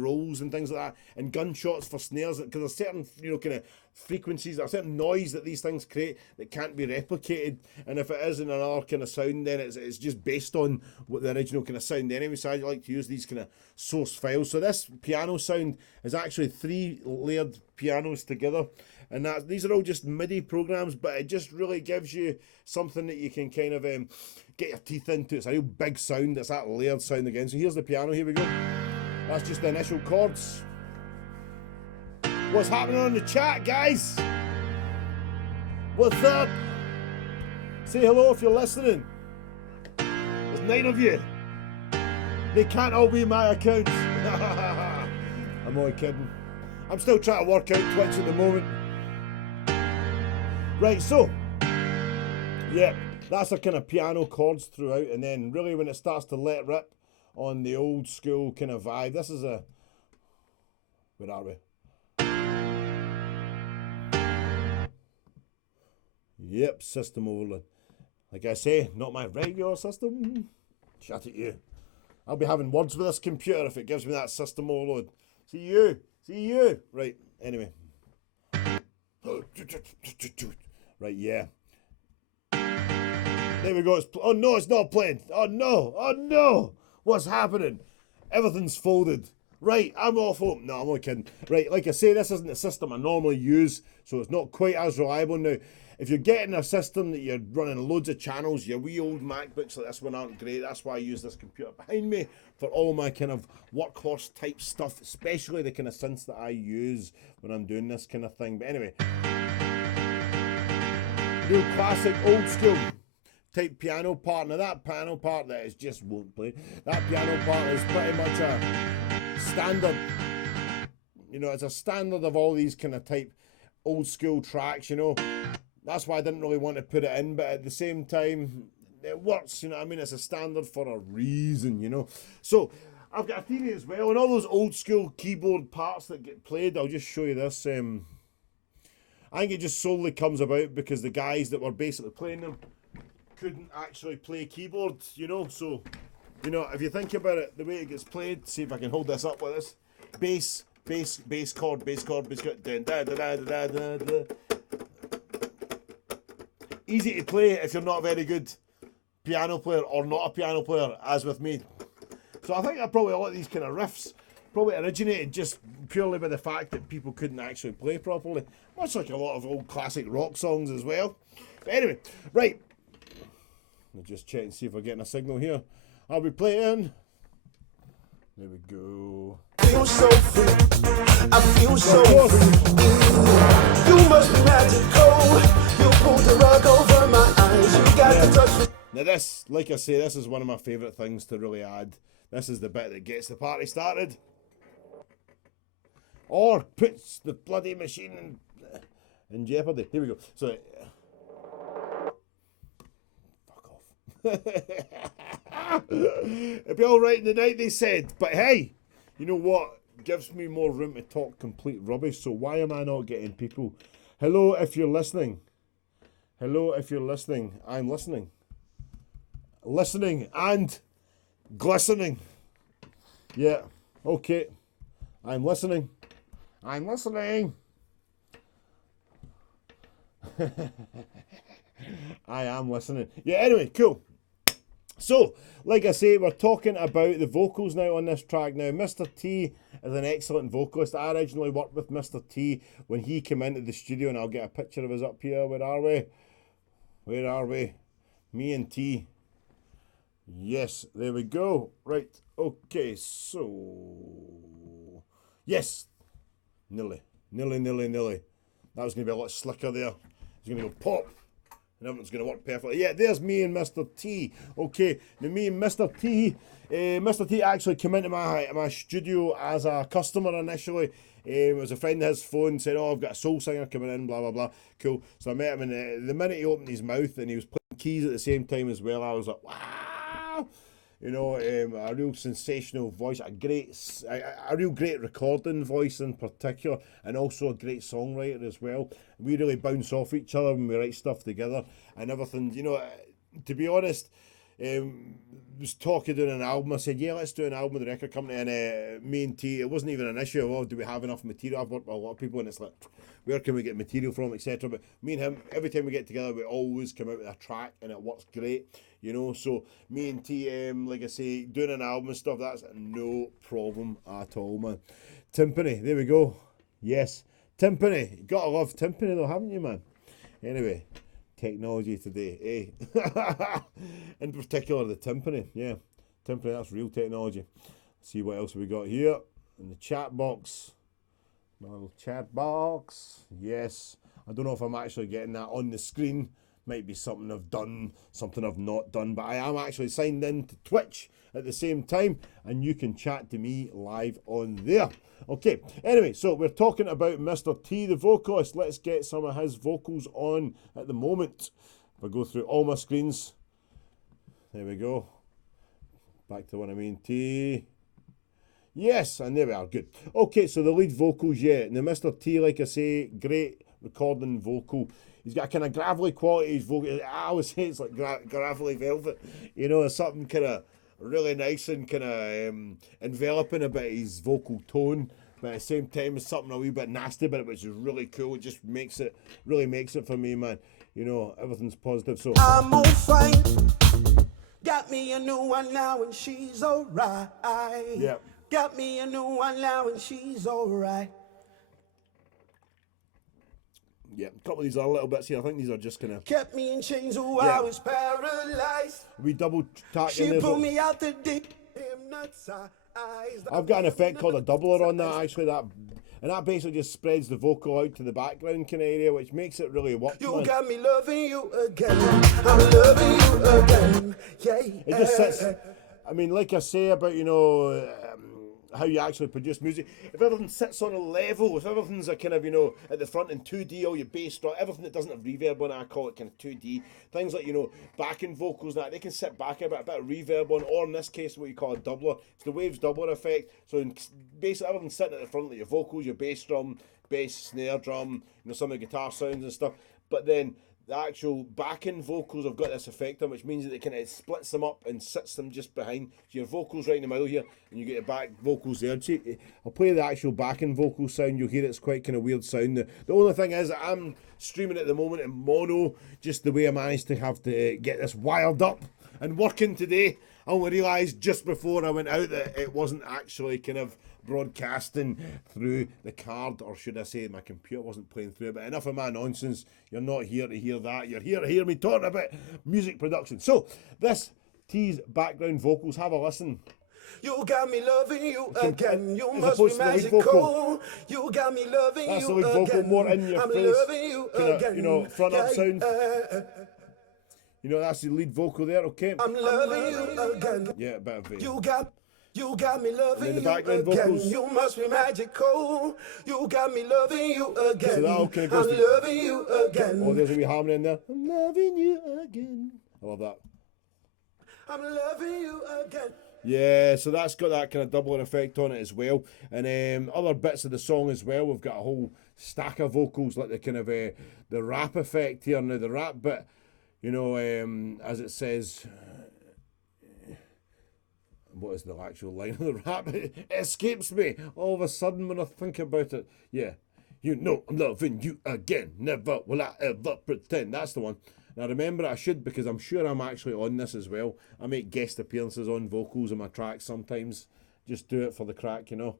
rolls and things like that, and gunshots for snares, because there's certain, you know, kind of frequencies, there's certain noise that these things create that can't be replicated, and if it is in another kind of sound, then it's just based on what the original kind of sound anyway. So I like to use these kind of source files. So this piano sound is actually 3 layered pianos together, and these are all just MIDI programs, but it just really gives you something that you can kind of get your teeth into. It's a real big sound. It's that layered sound again. So here's the piano, here we go. That's just the initial chords. What's happening on the chat, guys? What's up? Say hello if you're listening. There's 9 of you. They can't all be my accounts. I'm only kidding. I'm still trying to work out Twitch at the moment. Right, so, yeah, that's a kind of piano chords throughout, and then really when it starts to let rip on the old school kind of vibe, this is a, where are we? Yep, system overload. Like I say, not my regular system. Shut at you. I'll be having words with this computer if it gives me that system overload. See you. Right, anyway. Right, yeah. There we go. Oh no, it's not playing. Oh no. What's happening? Everything's folded. Right, I'm awful. No, I'm only kidding. Right, like I say, this isn't the system I normally use, so it's not quite as reliable. Now, if you're getting a system that you're running loads of channels, your wee old MacBooks like this one aren't great. That's why I use this computer behind me for all my kind of workhorse type stuff, especially the kind of synths that I use when I'm doing this kind of thing. But anyway, real classic, old school type piano part. Now that piano part that is just won't play. That piano part is pretty much a standard. You know, it's a standard of all these kind of type old school tracks, you know. That's why I didn't really want to put it in, but at the same time, it works, you know what I mean? It's a standard for a reason, you know. So, I've got a theory as well, and all those old school keyboard parts that get played, I'll just show you this. I think it just solely comes about because the guys that were basically playing them couldn't actually play keyboards, you know. So, you know, if you think about it, the way it gets played, see if I can hold this up with this. Bass chord, dun, da, da, da, da, da, da. Easy to play if you're not a very good piano player or not a piano player, as with me. So I think that probably a lot of these kind of riffs probably originated just purely by the fact that people couldn't actually play properly. Much like a lot of old classic rock songs as well. But anyway, right. I'll just check and see if we're getting a signal here. I'll be playing. There we go. I feel so free. I feel so free. You must be magical. You pulled the rug over my eyes. You got the touch. Now this, like I say, this is one of my favourite things to really add. This is the bit that gets the party started. Or puts the bloody machine in jeopardy. Here we go. So, fuck off. It'll be alright in the night, they said. But hey, you know what? Gives me more room to talk complete rubbish. So why am I not getting people? Hello, if you're listening. Hello, if you're listening. I'm listening. Listening and glistening. Yeah, okay. I'm listening. I'm listening. I am listening. Yeah, anyway, cool. So, like I say, we're talking about the vocals now on this track. Now, Mr. T is an excellent vocalist. I originally worked with Mr. T when he came into the studio, and I'll get a picture of us up here. Where are we? Where are we? Me and T. Yes, there we go. Right, okay, so... Yes! Nearly. That was going to be a lot slicker there. It's going to go pop. And everything's going to work perfectly. Yeah, there's me and Mr. T. Okay, now me and Mr. T. Mr. T actually came into my studio as a customer initially. It was a friend of his phone, said, oh, I've got a soul singer coming in, blah, blah, blah. Cool. So I met him, and the minute he opened his mouth and he was playing keys at the same time as well, I was like, wow! You know, a real sensational voice, a real great recording voice in particular, and also a great songwriter as well. We really bounce off each other when we write stuff together and everything. You know, to be honest, was talking doing an album. I said, yeah, let's do an album with the record company. And me and T, it wasn't even an issue of, oh, do we have enough material? I've worked with a lot of people, and it's like, where can we get material from, etc. But me and him, every time we get together, we always come out with a track, and it works great. You know, so me and T, like I say, doing an album and stuff, that's no problem at all, man. Timpani, there we go. Yes, timpani. You gotta love timpani though, haven't you, man? Anyway, technology today, eh? In particular, the timpani. Yeah, timpani, that's real technology. Let's see what else we got here in the chat box. My little chat box. Yes, I don't know if I'm actually getting that on the screen. Might be something I've done, something I've not done, but I am actually signed in to Twitch at the same time, and you can chat to me live on there. Okay, anyway, so we're talking about Mr. T, the vocalist. Let's get some of his vocals on at the moment. If I go through all my screens, there we go. Back to one of me and T. Yes, and there we are, good. Okay, so the lead vocals, yeah. Now, Mr. T, like I say, great recording vocal. He's got a kind of gravelly quality. His vocal, I always say it's like gravelly velvet. You know, it's something kind of really nice and kind of enveloping about his vocal tone. But at the same time, it's something a wee bit nasty about it, which is really cool. It just really makes it for me, man. You know, everything's positive. So I'm on fine. Got me a new one now and she's alright. Yeah. Got me a new one now and she's alright. Yeah, a couple of these are little bits here. I think these are just kind of... Kept me in chains, oh, I was paralyzed. We double tack She in there. pulled me out the deep. I've got an effect called a doubler on that actually, and that basically just spreads the vocal out to the background kind of area, which makes it really work. You got me loving you again. I'm loving you again. Yeah. It just sits. I mean, like I say about, you know, how you actually produce music. If everything sits on a level, if everything's a kind of, you know, at the front in 2D, all your bass drum, everything that doesn't have reverb on it, I call it kind of 2D. Things like, you know, backing vocals, that they can sit back a bit of reverb on, or in this case, what you call a doubler. It's the waves doubler effect. So basically, everything's sitting at the front, like your vocals, your bass drum, bass, snare drum, you know, some of the guitar sounds and stuff. But then the actual backing vocals have got this effect on, which means that it kind of splits them up and sits them just behind. So your vocals right in the middle here, and you get your back vocals there. See, I'll play the actual backing vocal sound. You'll hear it's quite kind of weird sound. The only thing is that I'm streaming at the moment in mono, just the way I managed to have to get this wired up and working today. I only realised just before I went out that it wasn't actually kind of broadcasting through the card, or should I say my computer wasn't playing through it. But enough of my nonsense. You're not here to hear that. You're here to hear me talking about music production. So this T's background vocals, have a listen. You got me loving you again. You as must opposed be to the lead magical. vocal. You got me loving That's you the lead vocal, again. more in your I'm face, loving you kinda, again. you know, front up Yeah, sound. You know, that's the lead vocal there, okay? I'm loving you again. Yeah, a bit of it. You got me loving And then the you background again. vocals. You must be magical. You got me loving you again. So that all kind of goes I'm to- loving you again. Oh, there's a wee harmony in there. I'm loving you again. I love that. I'm loving you again. Yeah, so that's got that kind of doubling effect on it as well. And other bits of the song as well, we've got a whole stack of vocals, like the kind of the rap effect here. Now the rap bit, you know, as it says, what is the actual line of the rap? It escapes me all of a sudden when I think about it. Yeah, you know I'm loving you again, never will I ever pretend. That's the one. Now remember, I should, because I'm sure I'm actually on this as well. I make guest appearances on vocals in my tracks sometimes. Just do it for the crack, you know.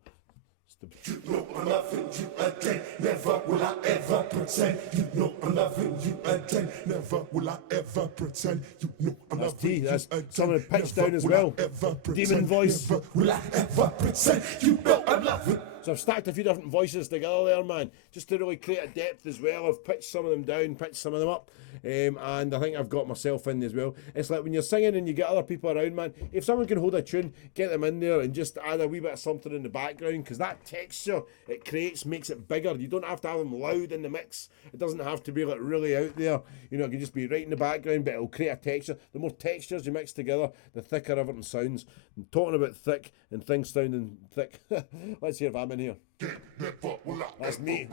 You know I'm loving you again. Never will I ever pretend. You know I'm loving you again. Never will I ever pretend. You know I'm That's loving T. you That's again. some of the pitch Never down as will I well. ever pretend. Demon voice. Never will I ever pretend. You know I'm loving. So I've stacked a few different voices together there, man, just to really create a depth as well. I've pitched some of them down, pitched some of them up, and I think I've got myself in as well. It's like when you're singing and you get other people around, man, if someone can hold a tune, get them in there and just add a wee bit of something in the background, because that texture it creates makes it bigger. You don't have to have them loud in the mix. It doesn't have to be like really out there. You know, it can just be right in the background, but it'll create a texture. The more textures you mix together, the thicker everything sounds. And talking about thick and things sounding thick, let's hear if I'm in here. That's me.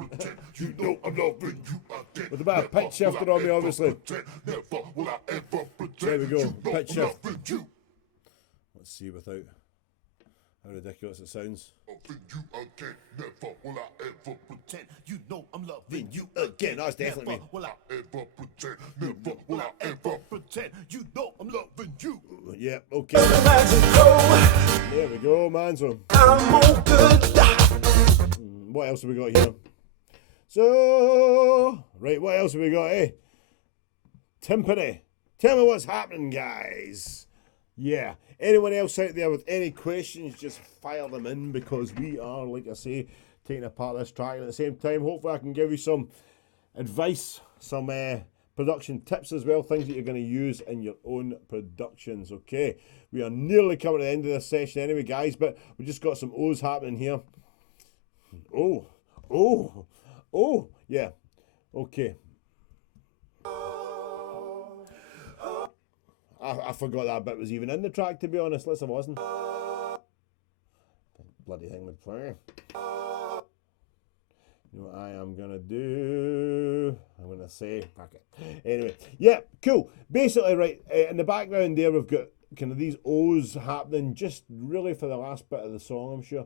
You know I'm loving you again. With a bit of pitch shifter on me, obviously. Never will I ever pretend. There we go, You know pitch I'm shift. loving you. Let's see without how ridiculous it sounds. Loving you again. Never will I ever pretend. You know I'm loving you Again, that's definitely me. Never will I ever pretend. Never will I ever pretend. You know I'm loving you. Yeah, okay. Magical. There we go, man. So, I'm all good. what else have we got here? So, right, what else have we got, eh? Timpani. Tell me what's happening, guys. Yeah. Anyone else out there with any questions, just fire them in, because we are, like I say, taking apart this track. And at the same time, hopefully I can give you some advice, some production tips as well, things that you're going to use in your own productions, okay? We are nearly coming to the end of this session anyway, guys, but we just got some O's happening here. Oh, yeah, okay. I forgot that bit was even in the track, to be honest. Listen, it wasn't. Bloody thing would play. You know what I am going to do? I'm going to say, fuck it. Anyway, yeah, cool. Basically, right, in the background there, we've got kind of these O's happening just really for the last bit of the song, I'm sure.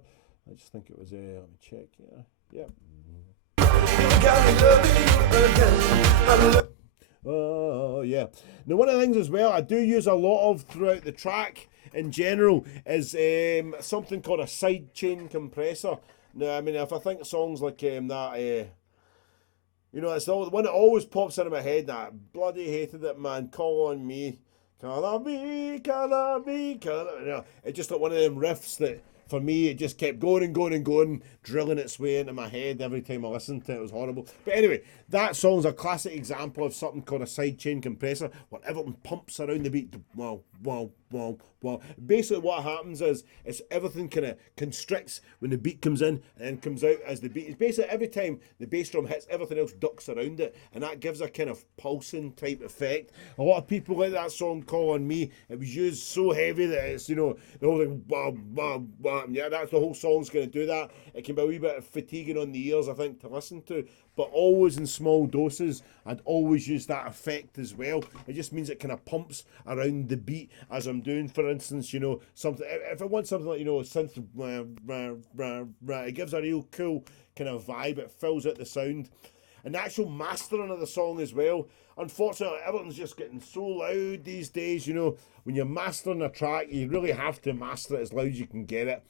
I just think it was, let me check here. Yep. Oh, yeah. Now, one of the things as well I do use a lot of throughout the track in general is something called a sidechain compressor. Now, I mean, if I think of songs like that, you know, it's the one that always pops into my head, that bloody hated it, man, Call On Me. Colour me, colour me, colour. You know, it's just like one of them riffs that, for me, it just kept going and going and going, drilling its way into my head every time I listened to it. It was horrible. But anyway, that song's a classic example of something called a sidechain compressor, where everything pumps around the beat. Wow, wow, wow, wow. Basically, what happens is everything kind of constricts when the beat comes in and then comes out as the beat. It's basically every time the bass drum hits, everything else ducks around it, and that gives a kind of pulsing type effect. A lot of people like that song "Call on Me." It was used so heavy that it's, you know, the whole thing. Bam, bam, bam. Yeah, that's the whole song's going to do that. It can be a wee bit fatiguing on the ears, I think, to listen to, but always in small doses. I'd always use that effect as well. It just means it kind of pumps around the beat as I'm doing. For instance, you know, something, if I want something like, you know, synth, it gives a real cool kind of vibe. It fills out the sound. And the actual mastering of the song as well. Unfortunately, everything's just getting so loud these days. You know, when you're mastering a track, you really have to master it as loud as you can get it.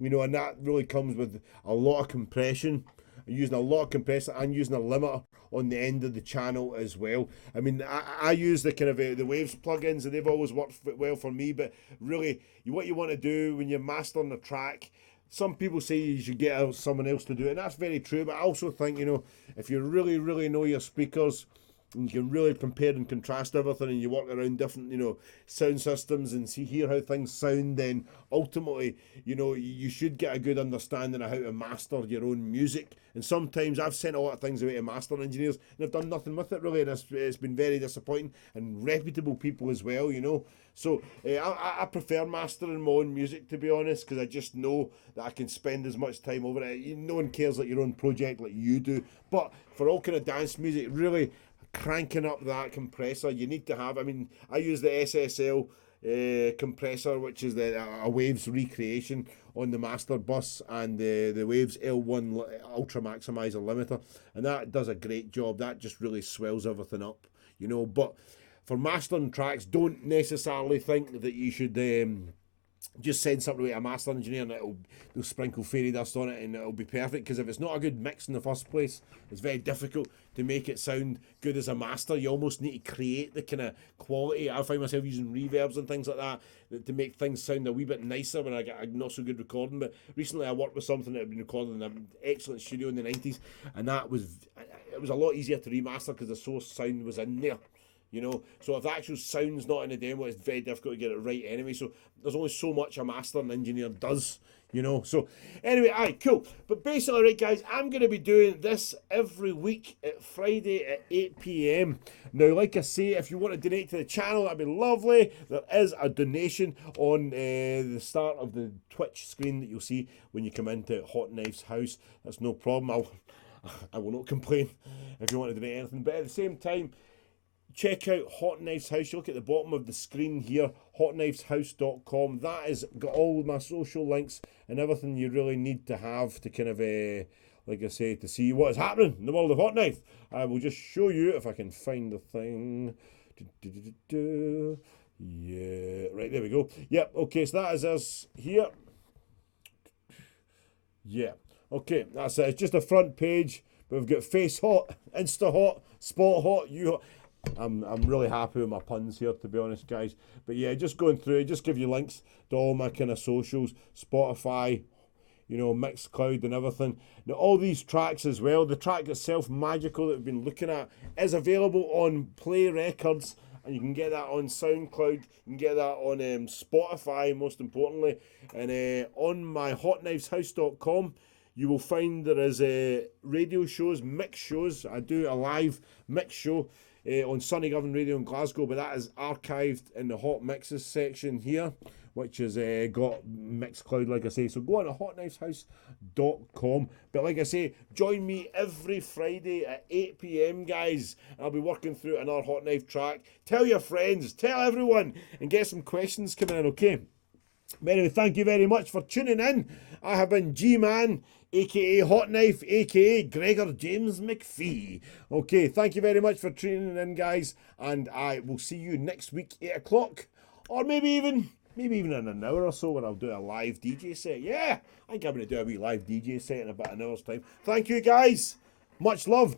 You know, and that really comes with a lot of compression. Using a lot of compressor and using a limiter on the end of the channel as well. I mean, I use the kind of the Waves plugins, and they've always worked well for me. But really, what you want to do when you're mastering a track, some people say you should get someone else to do it, and that's very true. But I also think, you know, if you really, really know your speakers, and you can really compare and contrast everything, and you work around different, you know, sound systems and hear how things sound, then ultimately, you know, you should get a good understanding of how to master your own music. And sometimes I've sent a lot of things away to master engineers, and I've done nothing with it really, and it's been very disappointing. And reputable people as well, you know. So I prefer mastering my own music, to be honest, because I just know that I can spend as much time over it. No one cares like your own project like you do, but for all kind of dance music, really cranking up that compressor you need to have. I mean, I use the SSL compressor, which is a Waves recreation on the master bus, and the Waves L1 Ultra Maximizer limiter, and that does a great job. That just really swells everything up, you know. But for mastering tracks, don't necessarily think that you should just send something to a master engineer and they'll sprinkle fairy dust on it and it'll be perfect, because if it's not a good mix in the first place, it's very difficult to make it sound good as a master. You almost need to create the kind of quality. I find myself using reverbs and things like that to make things sound a wee bit nicer when I get a not so good recording. But recently I worked with something that had been recorded in an excellent studio in the 90s, and it was a lot easier to remaster because the source sound was in there. You know, so if the actual sound's not in the demo, it's very difficult to get it right anyway. So there's only so much a mastering engineer does, you know. So anyway, aye, cool. But basically, right, guys, I'm going to be doing this every week at Friday at 8 p.m. Now, like I say, if you want to donate to the channel, that'd be lovely. There is a donation on the start of the Twitch screen that you'll see when you come into Hotknife's house. That's no problem. I will not complain if you want to donate anything. But at the same time, check out Hotknife's house. You look at the bottom of the screen here, hotknifeshouse.com. That has got all my social links and everything you really need to have to kind of, like I say, to see what is happening in the world of Hotknife. I will just show you if I can find the thing. Yeah, right, there we go. Yep, okay, so that is us here. Yeah, okay, that's it. It's just a front page, but we've got Face Hot, Insta Hot, Spot Hot, You Hot. I'm really happy with my puns here, to be honest, guys. But yeah, just going through, just give you links to all my kind of socials, Spotify, you know, Mixcloud and everything. Now, all these tracks as well, the track itself, Magical, that we've been looking at, is available on Play Records, and you can get that on SoundCloud, you can get that on Spotify, most importantly, and on my hotknifeshouse.com. You will find there is radio shows, mix shows. I do a live mix show on Sunny Govan Radio in Glasgow, but that is archived in the Hot Mixes section here, which has got Mixcloud, like I say. So go on to hotknifeshouse.com. But like I say, join me every Friday at 8 p.m, guys. I'll be working through another Hotknife track. Tell your friends, tell everyone, and get some questions coming in, okay? But anyway, thank you very much for tuning in. I have been G-Man, aka Hotknife, aka Gregor James McPhee. Okay, thank you very much for tuning in, guys, and I will see you next week, 8 o'clock, or maybe even in an hour or so, when I'll do a live DJ set. Yeah, I think I'm going to do a wee live DJ set in about an hour's time. Thank you, guys. Much love.